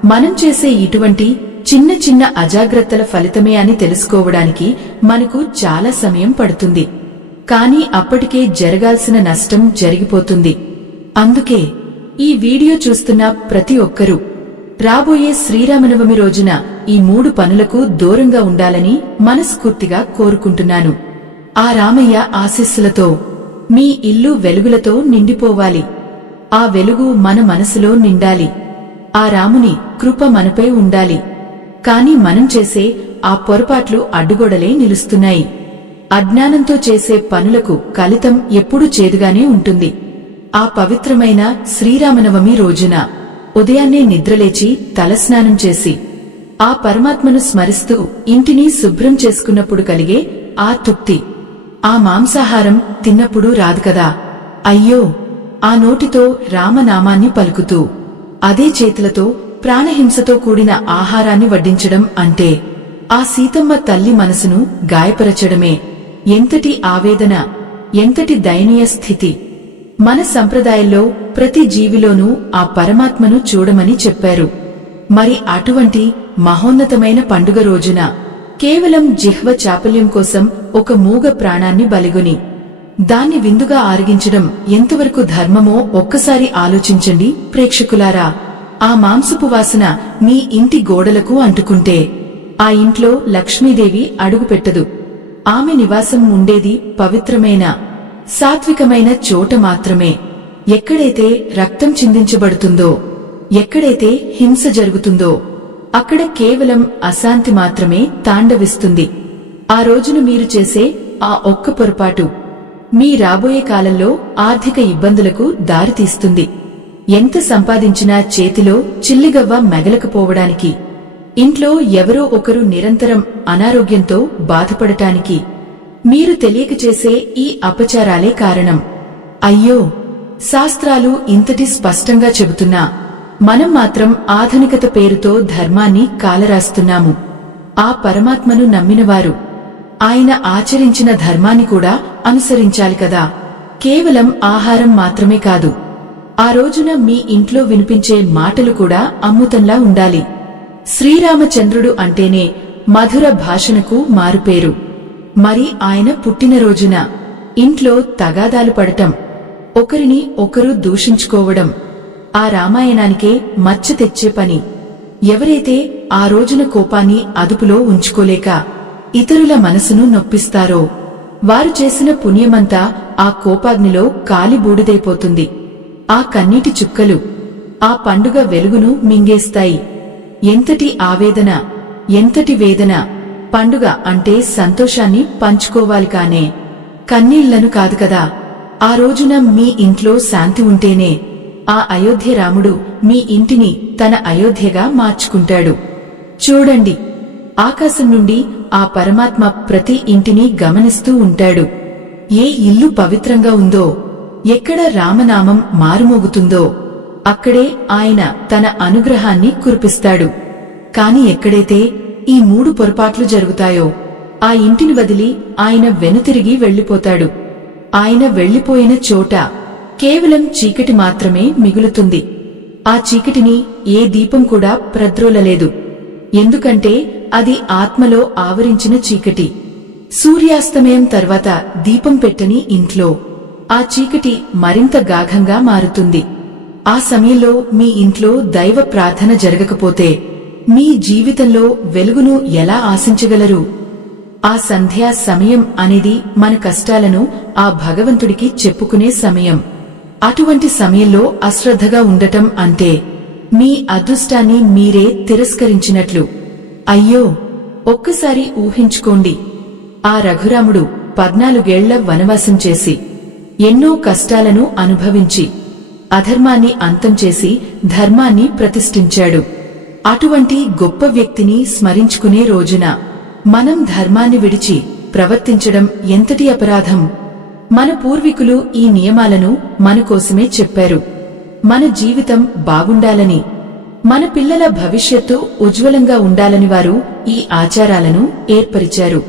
మనం చేసే ఇటువంటి చిన్న చిన్న అజాగ్రత్తల ఫలితమే అని తెలుసుకోవడానికి మనకు చాలా సమయం పడుతుంది. కానీ అప్పటికే జరగాల్సిన నష్టం జరిగిపోతుంది. అందుకే ఈ వీడియో చూస్తున్న ప్రతి ఒక్కరూ రాబోయే శ్రీరామనవమి రోజున ఈ 3 పనులకు దూరంగా ఉండాలని మనస్ఫూర్తిగా కోరుకుంటున్నాను. ఆ రామయ్య ఆశీస్సులతో మీ ఇల్లు వెలుగులతో నిండిపోవాలి. ఆ వెలుగు మన మనసులో నిండాలి. ఆ రాముని కృప మనపై ఉండాలి. కాని మనం చేసే ఆ పొరపాట్లు అడ్డుగోడలే నిలుస్తున్నాయి. అజ్ఞానంతో చేసే పనులకు ఫలితం ఎప్పుడూ చేదుగానే ఉంటుంది. ఆ పవిత్రమైన శ్రీరామనవమి రోజున ఉదయాన్నే నిద్రలేచి తలస్నానం చేసి ఆ పరమాత్మను స్మరిస్తూ ఇంటిని శుభ్రం చేసుకున్నప్పుడు కలిగే ఆ తృప్తి ఆ మాంసాహారం తిన్నప్పుడు రాదు కదా. అయ్యో, ఆ నోటితో రామనామాన్ని పలుకుతూ అదే చేతులతో ప్రాణహింసతో కూడిన ఆహారాన్ని వడ్డించడం అంటే ఆ సీతమ్మ తల్లి మనసును గాయపరచడమే. ఎంతటి ఆవేదన, ఎంతటి దయనీయ స్థితి! మన సంప్రదాయంలో ప్రతి జీవిలోనూ ఆ పరమాత్మను చూడమని చెప్పారు. మరి అటువంటి మహోన్నతమైన పండుగ రోజున కేవలం జిహ్వ చాపల్యం కోసం ఒక మూగ ప్రాణాన్ని బలిగొని దాన్ని విందుగా ఆరగించడం ఎంతవరకు ధర్మమో ఒక్కసారి ఆలోచించండి ప్రేక్షకులారా. ఆ మాంసపు వాసన మీ ఇంటి గోడలకు అంటుకుంటే ఆ ఇంట్లో లక్ష్మీదేవి అడుగుపెట్టదు. ఆమె నివాసం ఉండేది పవిత్రమైన, సాత్వికమైన చోట మాత్రమే. ఎక్కడైతే రక్తం చిందించబడుతుందో, ఎక్కడైతే హింస జరుగుతుందో అక్కడ కేవలం అశాంతి మాత్రమే తాండవిస్తుంది. ఆ రోజున మీరు చేసే ఆ ఒక్క పొరపాటు మీ రాబోయే కాలంలో ఆర్థిక ఇబ్బందులకు దారితీస్తుంది. ఎంత సంపాదించినా చేతిలో చిల్లిగవ్వ మెగలకపోవడానికి, ఇంట్లో ఎవరో ఒకరు నిరంతరం అనారోగ్యంతో బాధపడటానికి మీరు తెలియక చేసే ఈ అపచారాలే కారణం. అయ్యో, శాస్త్రాలు ఇంతటి స్పష్టంగా చెబుతున్నా మనం మాత్రం ఆధునికత పేరుతో ధర్మాన్ని కాలరాస్తున్నాము. ఆ పరమాత్మను నమ్మినవారు ఆయన ఆచరించిన ధర్మాన్ని కూడా అనుసరించాలి కదా. కేవలం ఆహారం మాత్రమే కాదు, ఆ రోజున మీ ఇంట్లో వినిపించే మాటలు కూడా అమృతంలా ఉండాలి. శ్రీరామచంద్రుడు అంటేనే మధుర భాషణకు మారుపేరు. మరి ఆయన పుట్టినరోజున ఇంట్లో తగాదాలు పడటం, ఒకరిని ఒకరు దూషించుకోవడం ఆ రామాయణానికే మచ్చ తెచ్చే పని. ఎవరైతే ఆ రోజున కోపాన్ని అదుపులో ఉంచుకోలేక ఇతరుల మనసును నొప్పిస్తారో వారు చేసిన పుణ్యమంతా ఆ కోపాగ్నిలో కాలి బూడిదైపోతుంది. ఆ కన్నీటి చుక్కలు ఆ పండుగ వెలుగును మింగేస్తాయి. ఎంతటి ఆవేదన, ఎంతటి వేదన! పండుగ అంటే సంతోషాన్ని పంచుకోవాలి కానే కన్నీళ్లను కాదు కదా. ఆ రోజున మీ ఇంట్లో శాంతి ఉంటేనే ఆ అయోధ్య రాముడు మీ ఇంటిని తన అయోధ్యగా మార్చుకుంటాడు. చూడండి, ఆకాశం నుండి ఆ పరమాత్మ ప్రతి ఇంటిని గమనిస్తూ ఉంటాడు. ఏ ఇల్లు పవిత్రంగా ఉందో, ఎక్కడ రామనామం మారుమోగుతుందో అక్కడే ఆయన తన అనుగ్రహాన్ని కురిపిస్తాడు. కాని ఎక్కడైతే ఈ 3 పొరపాట్లు జరుగుతాయో ఆ ఇంటిని వదిలి ఆయన వెనుతిరిగి వెళ్లిపోతాడు. ఆయన వెళ్లిపోయిన చోట కేవలం చీకటి మాత్రమే మిగులుతుంది. ఆ చీకటిని ఏ దీపం కూడా ప్రద్రోలలేదు. ఎందుకంటే అది ఆత్మలో ఆవరించిన చీకటి. సూర్యాస్తమయం తర్వాత దీపం పెట్టని ఇంట్లో ఆ చీకటి మరింత గాఢంగా మారుతుంది. ఆ సమయంలో మీ ఇంట్లో దైవ ప్రార్థన జరగకపోతే మీ జీవితంలో వెలుగును ఎలా ఆశించగలరు? ఆ సంధ్యా సమయం అనేది మన కష్టాలను ఆ భగవంతుడికి చెప్పుకునే సమయం. అటువంటి సమయంలో అశ్రద్ధగా ఉండటం అంటే మీ అదృష్టాన్ని మీరే తిరస్కరించినట్లు. అయ్యో, ఒక్కసారి ఊహించుకోండి. ఆ రఘురాముడు 14 ఏళ్ల వనవాసం చేసి ఎన్నో కష్టాలను అనుభవించి అధర్మాన్ని అంతం చేసి ధర్మాన్ని ప్రతిష్ఠించాడు. అటువంటి గొప్ప వ్యక్తిని స్మరించుకునే రోజున మనం ధర్మాన్ని విడిచి ప్రవర్తించడం ఎంతటి అపరాధం! మన పూర్వీకులు ఈ నియమాలను మన కోసమే చెప్పారు. మన జీవితం బాగుండాలని, మన పిల్లల భవిష్యత్తు ఉజ్వలంగా ఉండాలని వారు ఈ ఆచారాలను ఏర్పరిచారు.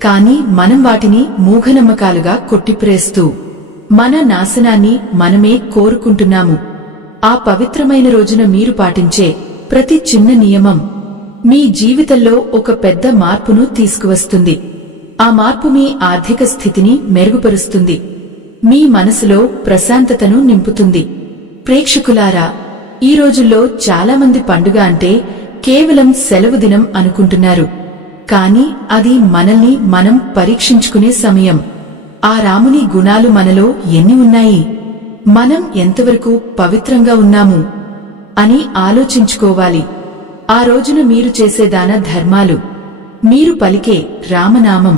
కాని మనం వాటిని మూఢనమ్మకాలుగా కొట్టిప్రేస్తూ మన నాశనాన్ని మనమే కోరుకుంటున్నాము. ఆ పవిత్రమైన రోజున మీరు పాటించే ప్రతి చిన్న నియమం మీ జీవితంలో ఒక పెద్ద మార్పును తీసుకువస్తుంది. ఆ మార్పు మీ ఆర్థిక స్థితిని మెరుగుపరుస్తుంది, మీ మనసులో ప్రశాంతతను నింపుతుంది. ప్రేక్షకులారా, ఈ రోజుల్లో చాలామంది పండుగ అంటే కేవలం సెలవు దినం అనుకుంటున్నారు. కాని అది మనల్ని మనం పరీక్షించుకునే సమయం. ఆ రాముని గుణాలు మనలో ఎన్ని ఉన్నాయి? మనం ఎంతవరకు పవిత్రంగా ఉన్నాము అని ఆలోచించుకోవాలి. ఆ రోజున మీరు చేసే దాన ధర్మాలు, మీరు పలికే రామనామం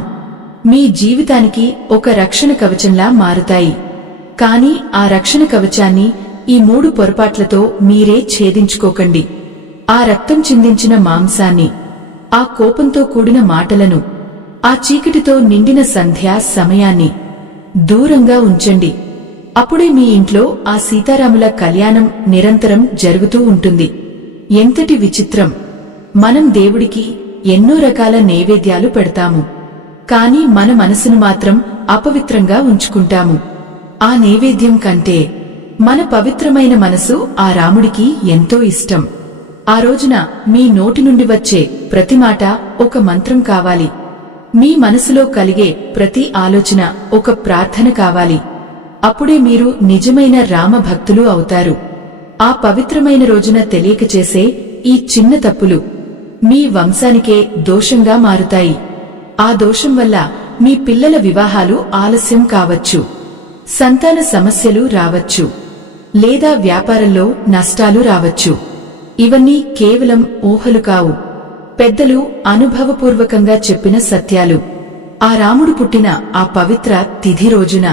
మీ జీవితానికి ఒక రక్షణ కవచంలా మారుతాయి. కాని ఆ రక్షణ కవచాన్ని ఈ 3 పొరపాట్లతో మీరే ఛేదించుకోకండి. ఆ రక్తం చిందించిన మాంసాన్ని, ఆ కోపంతో కూడిన మాటలను, ఆ చీకటితో నిండిన సంధ్యా సమయాన్ని దూరంగా ఉంచండి. అప్పుడే మీ ఇంట్లో ఆ సీతారాముల కళ్యాణం నిరంతరం జరుగుతూ ఉంటుంది. ఎంతటి విచిత్రం! మనం దేవుడికి ఎన్నో రకాల నైవేద్యాలు పెడతాము. కాని మన మనసును మాత్రం అపవిత్రంగా ఉంచుకుంటాము. ఆ నైవేద్యం కంటే మన పవిత్రమైన మనసు ఆ రాముడికి ఎంతో ఇష్టం. ఆ రోజున మీ నోటి నుండి వచ్చే ప్రతి మాట ఒక మంత్రం కావాలి. మీ మనసులో కలిగే ప్రతి ఆలోచన ఒక ప్రార్థన కావాలి. అప్పుడే మీరు నిజమైన రామ భక్తులు అవుతారు. ఆ పవిత్రమైన రోజున తెలియక చేసే ఈ చిన్న తప్పులు మీ వంశానికే దోషంగా మారుతాయి. ఆ దోషం వల్ల మీ పిల్లల వివాహాలు ఆలస్యం కావచ్చు, సంతాన సమస్యలు రావచ్చు, లేదా వ్యాపారంలో నష్టాలు రావచ్చు. ఇవన్నీ కేవలం ఊహలు కావు, పెద్దలు అనుభవపూర్వకంగా చెప్పిన సత్యాలు. ఆ రాముడు పుట్టిన ఆ పవిత్ర తిథి రోజున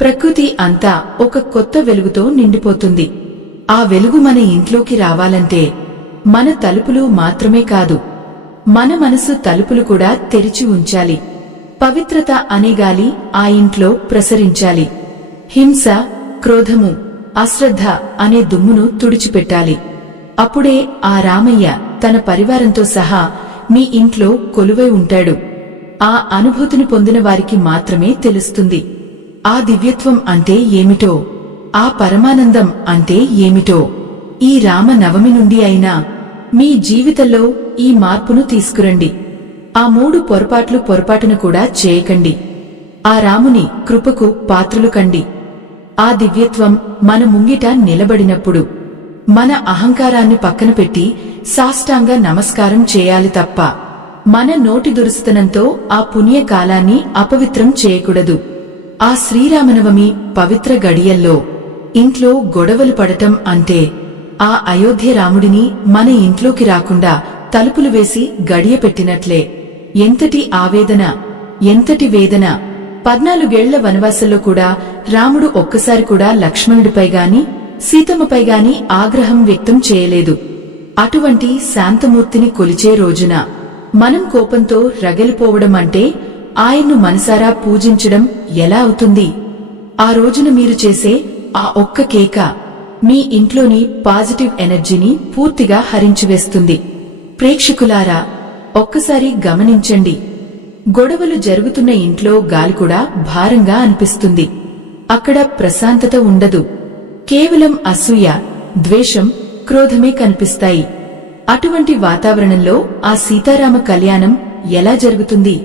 ప్రకృతి అంతా ఒక కొత్త వెలుగుతో నిండిపోతుంది. ఆ వెలుగు మన ఇంట్లోకి రావాలంటే మన తలుపులు మాత్రమే కాదు, మన మనసు తలుపులు కూడా తెరిచి ఉంచాలి. పవిత్రత అనే గాలి ఆ ఇంట్లో ప్రసరించాలి. హింస, క్రోధము, అశ్రద్ధ అనే దుమ్మును తుడిచిపెట్టాలి. అప్పుడే ఆ రామయ్య తన పరివారంతో సహా మీ ఇంట్లో కొలువై ఉంటాడు. ఆ అనుభూతిని పొందిన వారికి మాత్రమే తెలుస్తుంది. ఆ దివ్యత్వం అంటే ఏమిటో, ఆ పరమానందం అంటే ఏమిటో. ఈ రామనవమి నుండి అయినా మీ జీవితంలో ఈ మార్పును తీసుకురండి. ఆ 3 పొరపాటును కూడా చేయకండి. ఆ రాముని కృపకు పాత్రులు కండి. ఆ దివ్యత్వం మన ముంగిట నిలబడినప్పుడు మన అహంకారాన్ని పక్కన పెట్టి సాష్టాంగ నమస్కారం చేయాలి తప్ప మన నోటి దురుస్తనంతో ఆ పుణ్యకాలాన్ని అపవిత్రం చేయకూడదు. ఆ శ్రీరామనవమి పవిత్ర గడియల్లో ఇంట్లో గొడవలు పడటం అంటే ఆ అయోధ్య రాముడిని మన ఇంట్లోకి రాకుండా తలుపులు వేసి గడియ పెట్టినట్లే. ఎంతటి ఆవేదన, ఎంతటి వేదన! 14 ఏళ్ల వనవాసంలో కూడా రాముడు ఒక్కసారి కూడా లక్ష్మణుడిపై గాని సీతమ్మపై గాని ఆగ్రహం వ్యక్తం చేయలేదు. అటువంటి శాంతమూర్తిని కొలిచే రోజున మనం కోపంతో రగిలిపోవడం అంటే ఆయన్ను మనసారా పూజించడం ఎలా అవుతుంది? ఆ రోజున మీరు చేసే ఆ ఒక్క కేక మీ ఇంట్లోని పాజిటివ్ ఎనర్జీని పూర్తిగా హరించివేస్తుంది. ప్రేక్షకులారా, ఒక్కసారి గమనించండి. గొడవలు జరుగుతున్న ఇంట్లో గాలి కూడా భారంగా అనిపిస్తుంది. అక్కడ ప్రశాంతత ఉండదు. కేవలం అసూయ, ద్వేషం, క్రోధమే కనిపిస్తాయి. అటువంటి వాతావరణంలో ఆ సీతారామ కళ్యాణం ఎలా జరుగుతుంది?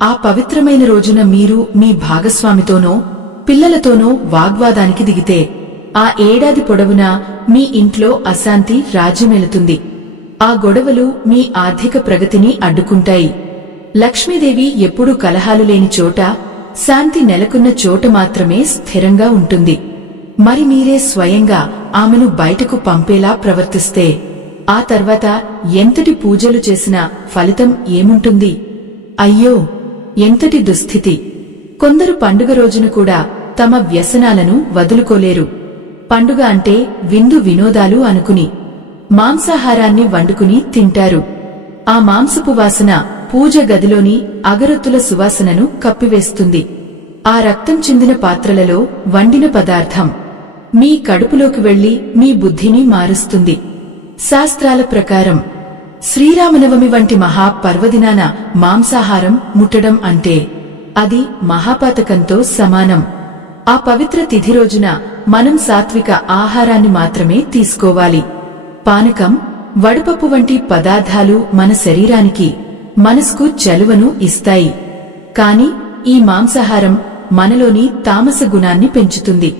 ఆ పవిత్రమైన రోజున మీరు మీ భాగస్వామితోనో పిల్లలతోనో వాగ్వాదానికి దిగితే ఆ ఏడాది పొడవునా మీ ఇంట్లో అశాంతి రాజ్యమేలుతుంది. ఆ గొడవలు మీ ఆర్థిక ప్రగతిని అడ్డుకుంటాయి. లక్ష్మీదేవి ఎప్పుడూ కలహాలు లేని చోట, శాంతి నెలకొన్న చోట మాత్రమే స్థిరంగా ఉంటుంది. మరి మీరే స్వయంగా ఆమెను బయటకు పంపేలా ప్రవర్తిస్తే ఆ తర్వాత ఎంతటి పూజలు చేసినా ఫలితం ఏముంటుంది? అయ్యో, ఎంతటి దుస్థితి! కొందరు పండుగ రోజున కూడా తమ వ్యసనాలను వదులుకోలేరు. పండుగ అంటే విందు వినోదాలు అనుకుని మాంసాహారాన్ని వండుకుని తింటారు. ఆ మాంసపు వాసన పూజ గదిలోని అగరొత్తుల సువాసనను కప్పివేస్తుంది. ఆ రక్తం చిందిన పాత్రలలో వండిన పదార్థం మీ కడుపులోకి వెళ్లి మీ బుద్ధిని మారుస్తుంది. శాస్త్రాల ప్రకారం శ్రీరామనవమి వంటి మహాపర్వదినాన మాంసాహారం ముట్టడం అంటే అది మహాపాతకంతో సమానం. ఆ పవిత్ర తిథి రోజున మనం సాత్విక ఆహారాన్ని మాత్రమే తీసుకోవాలి. పానకం, వడపప్పు వంటి పదార్థాలు మన శరీరానికి, మనసుకు చలువను ఇస్తాయి. కాని ఈ మాంసాహారం మనలోని తామస గుణాన్ని పెంచుతుంది.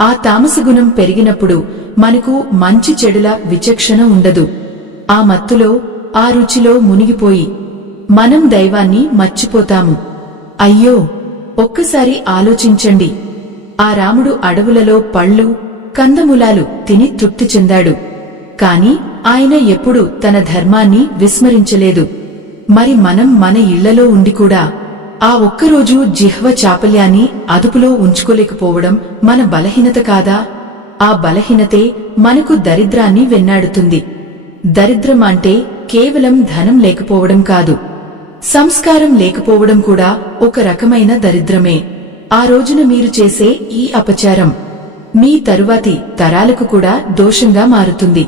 ఆ తామస గుణం పెరిగినప్పుడు మనకు మంచి చెడుల విచక్షణ ఉండదు. ఆ మత్తులో, ఆ రుచిలో మునిగిపోయి మనం దైవాన్ని మర్చిపోతాము. అయ్యో, ఒక్కసారి ఆలోచించండి. ఆ రాముడు అడవులలో పళ్ళు, కందమూలాలు తిని తృప్తి చెందాడు. కాని ఆయన ఎప్పుడూ తన ధర్మాన్ని విస్మరించలేదు. మరి మనం మన ఇళ్లలో ఉండి కూడా ఆ ఒక్కరోజు జిహ్వ చాపల్యాన్ని అదుపులో ఉంచుకోలేకపోవడం మన బలహీనత కాదా? ఆ బలహీనతే మనకు దరిద్రాన్ని వెన్నాడుతుంది. దరిద్రం అంటే కేవలం ధనం లేకపోవడం కాదు, సంస్కారం లేకపోవడం కూడా ఒక రకమైన దరిద్రమే. ఆ రోజున మీరు చేసే ఈ అపచారం మీ తరువాతి తరాలకు కూడా దోషంగా మారుతుంది.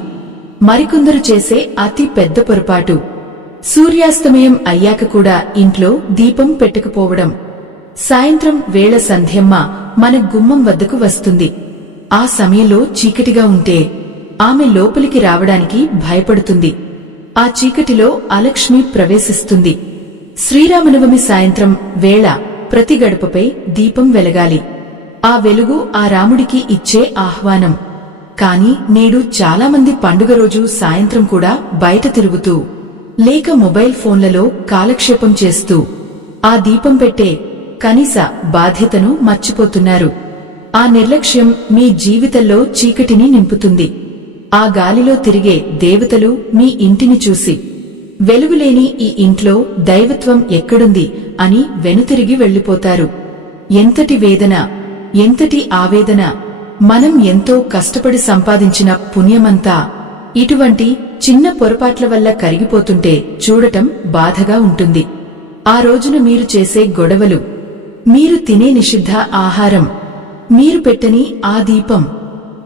మరికొందరు చేసే అతి పెద్ద పొరపాటు సూర్యాస్తమయం అయ్యాక కూడా ఇంట్లో దీపం పెట్టకపోవడం. సాయంత్రం వేళ సంధ్యమ్మ మన గుమ్మం వద్దకు వస్తుంది. ఆ సమయంలో చీకటిగా ఉంటే ఆమె లోపలికి రావడానికి భయపడుతుంది. ఆ చీకటిలో అలక్ష్మి ప్రవేశిస్తుంది. శ్రీరామనవమి సాయంత్రం వేళ ప్రతి గడపపై దీపం వెలగాలి. ఆ వెలుగు ఆ రాముడికి ఇచ్చే ఆహ్వానం. కాని నేడు చాలామంది పండుగ రోజు సాయంత్రం కూడా బయట తిరుగుతూ లేక మొబైల్ ఫోన్లలో కాలక్షేపం చేస్తూ ఆ దీపం పెట్టే కనీస బాధ్యతను మర్చిపోతున్నారు. ఆ నిర్లక్ష్యం మీ జీవితంలో చీకటిని నింపుతుంది. ఆ గాలిలో తిరిగే దేవతలు మీ ఇంటిని చూసి వెలుగులేని ఈ ఇంట్లో దైవత్వం ఎక్కడుంది అని వెనుతిరిగి వెళ్లిపోతారు. ఎంతటి వేదన, ఎంతటి ఆవేదన! మనం ఎంతో కష్టపడి సంపాదించిన పుణ్యమంతా ఇటువంటి చిన్న పొరపాట్ల వల్ల కరిగిపోతుంటే చూడటం బాధగా ఉంటుంది. ఆ రోజున మీరు చేసే గొడవలు, మీరు తినే నిషిద్ధ ఆహారం, మీరు పెట్టని ఆ దీపం,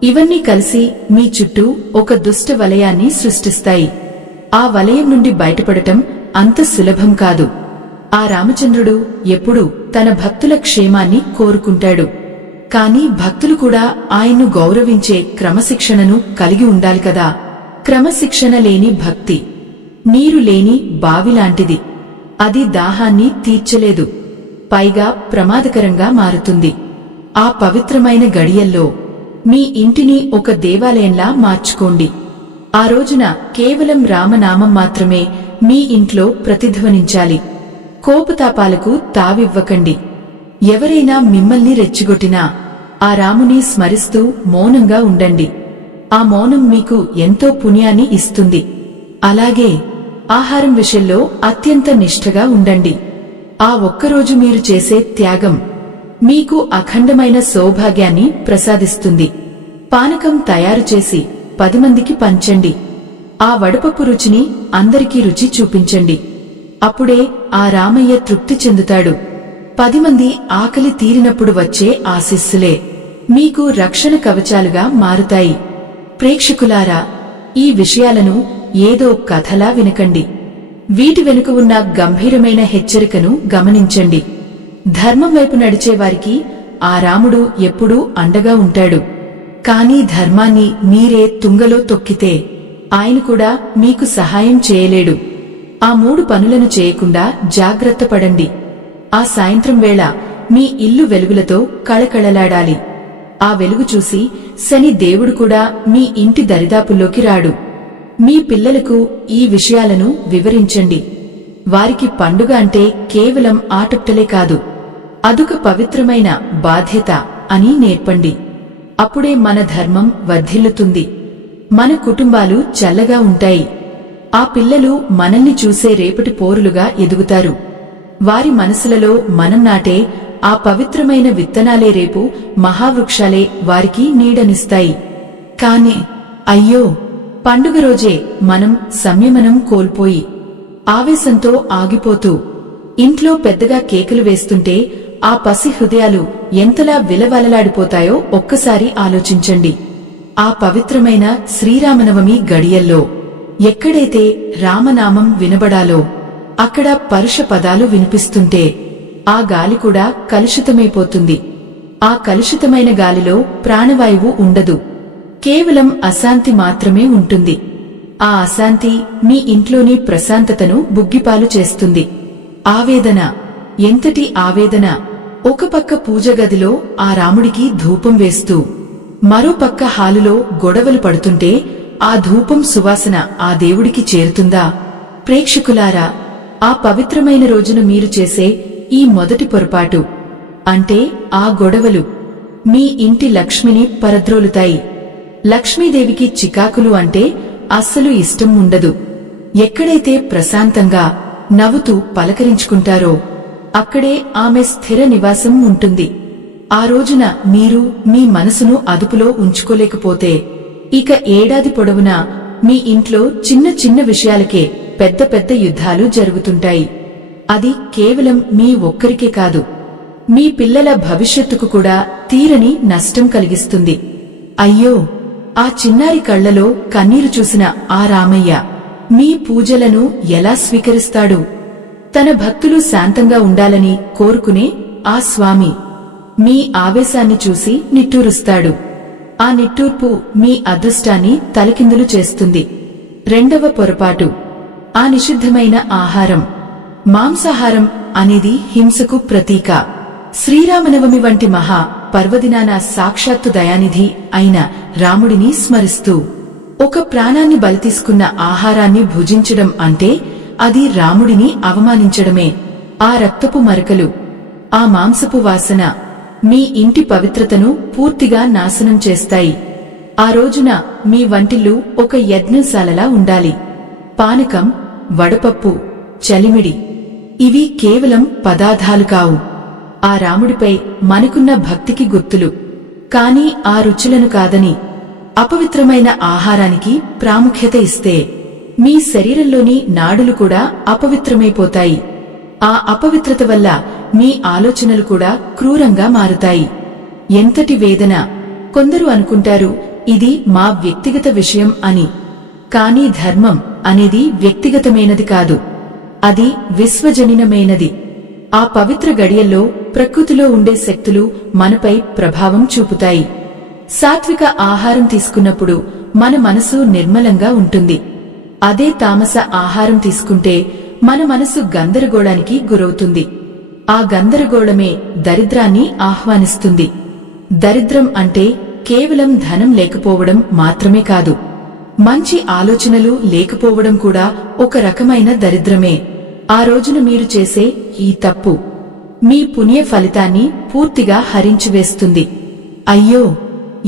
ఇవన్నీ కలిసి మీ చుట్టూ ఒక దుష్ట వలయాన్ని సృష్టిస్తాయి. ఆ వలయం నుండి బయటపడటం అంత సులభం కాదు. ఆ రామచంద్రుడు ఎప్పుడూ తన భక్తుల క్షేమాన్ని కోరుకుంటాడు. కాని భక్తులు కూడా ఆయన్ను గౌరవించే క్రమశిక్షణను కలిగి ఉండాలి కదా. క్రమశిక్షణ లేని భక్తి నీరు లేని బావిలాంటిది. అది దాహాన్ని తీర్చలేదు, పైగా ప్రమాదకరంగా మారుతుంది. ఆ పవిత్రమైన గడియల్లో మీ ఇంటిని ఒక దేవాలయంలా మార్చుకోండి. ఆ రోజున కేవలం రామనామం మాత్రమే మీ ఇంట్లో ప్రతిధ్వనించాలి. కోపతాపాలకు తావివ్వకండి. ఎవరైనా మిమ్మల్ని రెచ్చగొట్టినా ఆ రాముని స్మరిస్తూ మౌనంగా ఉండండి. ఆ మౌనం మీకు ఎంతో పుణ్యాన్ని ఇస్తుంది. అలాగే ఆహారం విషయంలో అత్యంత నిష్ఠగా ఉండండి. ఆ ఒక్కరోజు మీరు చేసే త్యాగం మీకు అఖండమైన సౌభాగ్యాన్ని ప్రసాదిస్తుంది. పానకం తయారుచేసి 10 మందికి పంచండి. ఆ వడపప్పు రుచిని అందరికీ రుచి చూపించండి. అప్పుడే ఆ రామయ్య తృప్తి చెందుతాడు. 10 మంది ఆకలి తీరినప్పుడు వచ్చే ఆశీస్సులే మీకు రక్షణ కవచాలుగా మారుతాయి. ప్రేక్షకులారా, ఈ విషయాలను ఏదో కథలా వినకండి. వీటి వెనుక ఉన్న గంభీరమైన హెచ్చరికను గమనించండి. ధర్మం వైపు నడిచేవారికి ఆ రాముడు ఎప్పుడూ అండగా ఉంటాడు. కానీ ధర్మాన్ని మీరే తుంగలో తొక్కితే ఆయన కూడా మీకు సహాయం చేయలేడు. ఆ 3 పనులను చేయకుండా జాగ్రత్త పడండి. ఆ సాయంత్రం వేళ మీ ఇల్లు వెలుగులతో కళకళలాడాలి. ఆ వెలుగు చూసి శని దేవుడు కూడా మీ ఇంటి దరిదాపుల్లోకి రాడు. మీ పిల్లలకు ఈ విషయాలను వివరించండి. వారికి పండుగ అంటే కేవలం ఆటొట్టలే కాదు, అదొక పవిత్రమైన బాధ్యత అని నేర్పండి. అప్పుడే మన ధర్మం వర్ధిల్లుతుంది, మన కుటుంబాలు చల్లగా ఉంటాయి. ఆ పిల్లలు మనల్ని చూసే రేపటి పౌరులుగా ఎదుగుతారు. వారి మనసులలో మనం నాటే ఆ పవిత్రమైన విత్తనాలే రేపు మహావృక్షాలే వారికి నీడనిస్తాయి. కాని అయ్యో, పండుగ రోజే మనం సంయమనం కోల్పోయి ఆవేశంతో ఆగిపోతూ ఇంట్లో పెద్దగా కేకలు వేస్తుంటే ఆ పసి హృదయాలు ఎంతలా విలవలలాడిపోతాయో ఒక్కసారి ఆలోచించండి. ఆ పవిత్రమైన శ్రీరామనవమి గడియల్లో ఎక్కడైతే రామనామం వినబడాలో అక్కడ పరుష పదాలు వినిపిస్తుంటే ఆ గాలి కూడా కలుషితమైపోతుంది. ఆ కలుషితమైన గాలిలో ప్రాణవాయువు ఉండదు, కేవలం అశాంతి మాత్రమే ఉంటుంది. ఆ అశాంతి మీ ఇంట్లోని ప్రశాంతతను బుగ్గిపాలు చేస్తుంది. ఆవేదన, ఎంతటి ఆవేదన! ఒక పక్క పూజగదిలో ఆ రాముడికి ధూపం వేస్తూ మరో పక్క హాలులో గొడవలు పడుతుంటే ఆ ధూపం సువాసన ఆ దేవుడికి చేరుతుందా? ప్రేక్షకులారా, ఆ పవిత్రమైన రోజున మీరు చేసే ఈ మొదటి పొరపాటు అంటే ఆ గొడవలు మీ ఇంటి లక్ష్మిని పరద్రోలుతాయి. లక్ష్మీదేవికి చికాకులు అంటే అస్సలు ఇష్టం ఉండదు. ఎక్కడైతే ప్రశాంతంగా నవ్వుతూ పలకరించుకుంటారో అక్కడే ఆమె స్థిర నివాసం ఉంటుంది. ఆ రోజున మీరు మీ మనసును అదుపులో ఉంచుకోలేకపోతే ఇక ఏడాది పొడవునా మీ ఇంట్లో చిన్న చిన్న విషయాలకే పెద్ద పెద్ద యుద్ధాలు జరుగుతుంటాయి. అది కేవలం మీ ఒక్కరికే కాదు, మీ పిల్లల భవిష్యత్తుకు కూడా తీరని నష్టం కలిగిస్తుంది. అయ్యో, ఆ చిన్నారి కళ్లలో కన్నీరు చూసిన ఆ రామయ్య మీ పూజలను ఎలా స్వీకరిస్తాడు? తన భక్తులు శాంతంగా ఉండాలని కోరుకునే ఆ స్వామి మీ ఆవేశాన్ని చూసి నిట్టూరుస్తాడు. ఆ నిట్టూర్పు మీ అదృష్టాన్ని తలకిందులు చేస్తుంది. రెండవ పొరపాటు, ఆ నిషిద్ధమైన ఆహారం. మాంసాహారం అనేది హింసకు ప్రతీక. శ్రీరామనవమి వంటి మహా పర్వదినాన సాక్షాత్తు దయానిధి అయిన రాముడిని స్మరిస్తూ ఒక ప్రాణాన్ని బలితీసుకున్న ఆహారాన్ని భుజించడం అంటే అది రాముడిని అవమానించడమే. ఆ రక్తపు మరకలు, ఆ మాంసపు వాసన మీ ఇంటి పవిత్రతను పూర్తిగా నాశనం చేస్తాయి. ఆ రోజున మీ వంటిల్లు ఒక యజ్ఞశాలలా ఉండాలి. పానకం, వడపప్పు, చలిమిడి ఇవి కేవలం పదార్థాలు కావు, ఆ రాముడిపై మనకున్న భక్తికి గుర్తులు. కాని ఆ రుచులను కాదని అపవిత్రమైన ఆహారానికి ప్రాముఖ్యత ఇస్తే మీ శరీరంలోని నాడులు కూడా అపవిత్రమైపోతాయి. ఆ అపవిత్రత వల్ల మీ ఆలోచనలు కూడా క్రూరంగా మారుతాయి. ఎంతటి వేదన! కొందరు అనుకుంటారు ఇది మా వ్యక్తిగత విషయం అని. కానీ ధర్మం అనేది వ్యక్తిగతమైనది కాదు, అది విశ్వజనీనమైనది. ఆ పవిత్ర గడియల్లో ప్రకృతిలో ఉండే శక్తులు మనపై ప్రభావం చూపుతాయి. సాత్విక ఆహారం తీసుకున్నప్పుడు మన మనసు నిర్మలంగా ఉంటుంది. అదే తామస ఆహారం తీసుకుంటే మన మనసు గందరగోళానికి గురవుతుంది. ఆ గందరగోళమే దరిద్రాన్ని ఆహ్వానిస్తుంది. దరిద్రం అంటే కేవలం ధనం లేకపోవడం మాత్రమే కాదు, మంచి ఆలోచనలు లేకపోవడం కూడా ఒక రకమైన దరిద్రమే. ఆ రోజున మీరు చేసే ఈ తప్పు మీ పుణ్య ఫలితాన్ని పూర్తిగా హరించివేస్తుంది. అయ్యో,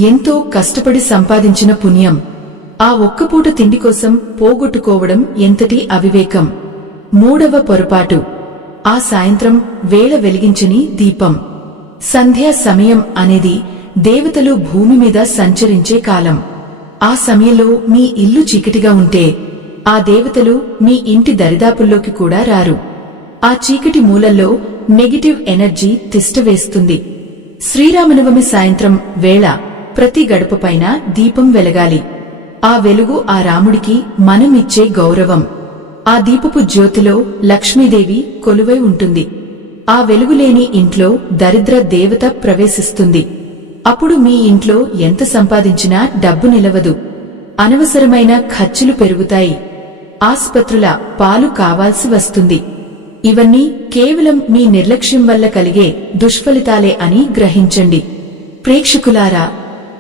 ఎంతో కష్టపడి సంపాదించిన పుణ్యం ఆ ఒక్కపూట తిండి కోసం పోగొట్టుకోవడం ఎంతటి అవివేకం. మూడవ పొరపాటు, ఆ సాయంత్రం వేళ వెలిగించని దీపం. సంధ్యా సమయం అనేది దేవతలు భూమి మీద సంచరించే కాలం. ఆ సమయంలో మీ ఇల్లు చీకటిగా ఉంటే ఆ దేవతలు మీ ఇంటి దరిదాపుల్లోకి కూడా రారు. ఆ చీకటి మూలల్లో నెగటివ్ ఎనర్జీ తిష్టవేస్తుంది. శ్రీరామనవమి సాయంత్రం వేళ ప్రతి గడపపైన దీపం వెలగాలి. ఆ వెలుగు ఆ రాముడికి మనం ఇచ్చే గౌరవం. ఆ దీపపు జ్యోతిలో లక్ష్మీదేవి కొలువై ఉంటుంది. ఆ వెలుగులేని ఇంట్లో దరిద్ర దేవత ప్రవేశిస్తుంది. అప్పుడు మీ ఇంట్లో ఎంత సంపాదించినా డబ్బు నిలవదు. అనవసరమైన ఖర్చులు పెరుగుతాయి. ఆస్పత్రుల పాలు కావాల్సి వస్తుంది. ఇవన్నీ కేవలం మీ నిర్లక్ష్యం వల్ల కలిగే దుష్ఫలితాలే అని గ్రహించండి. ప్రేక్షకులారా,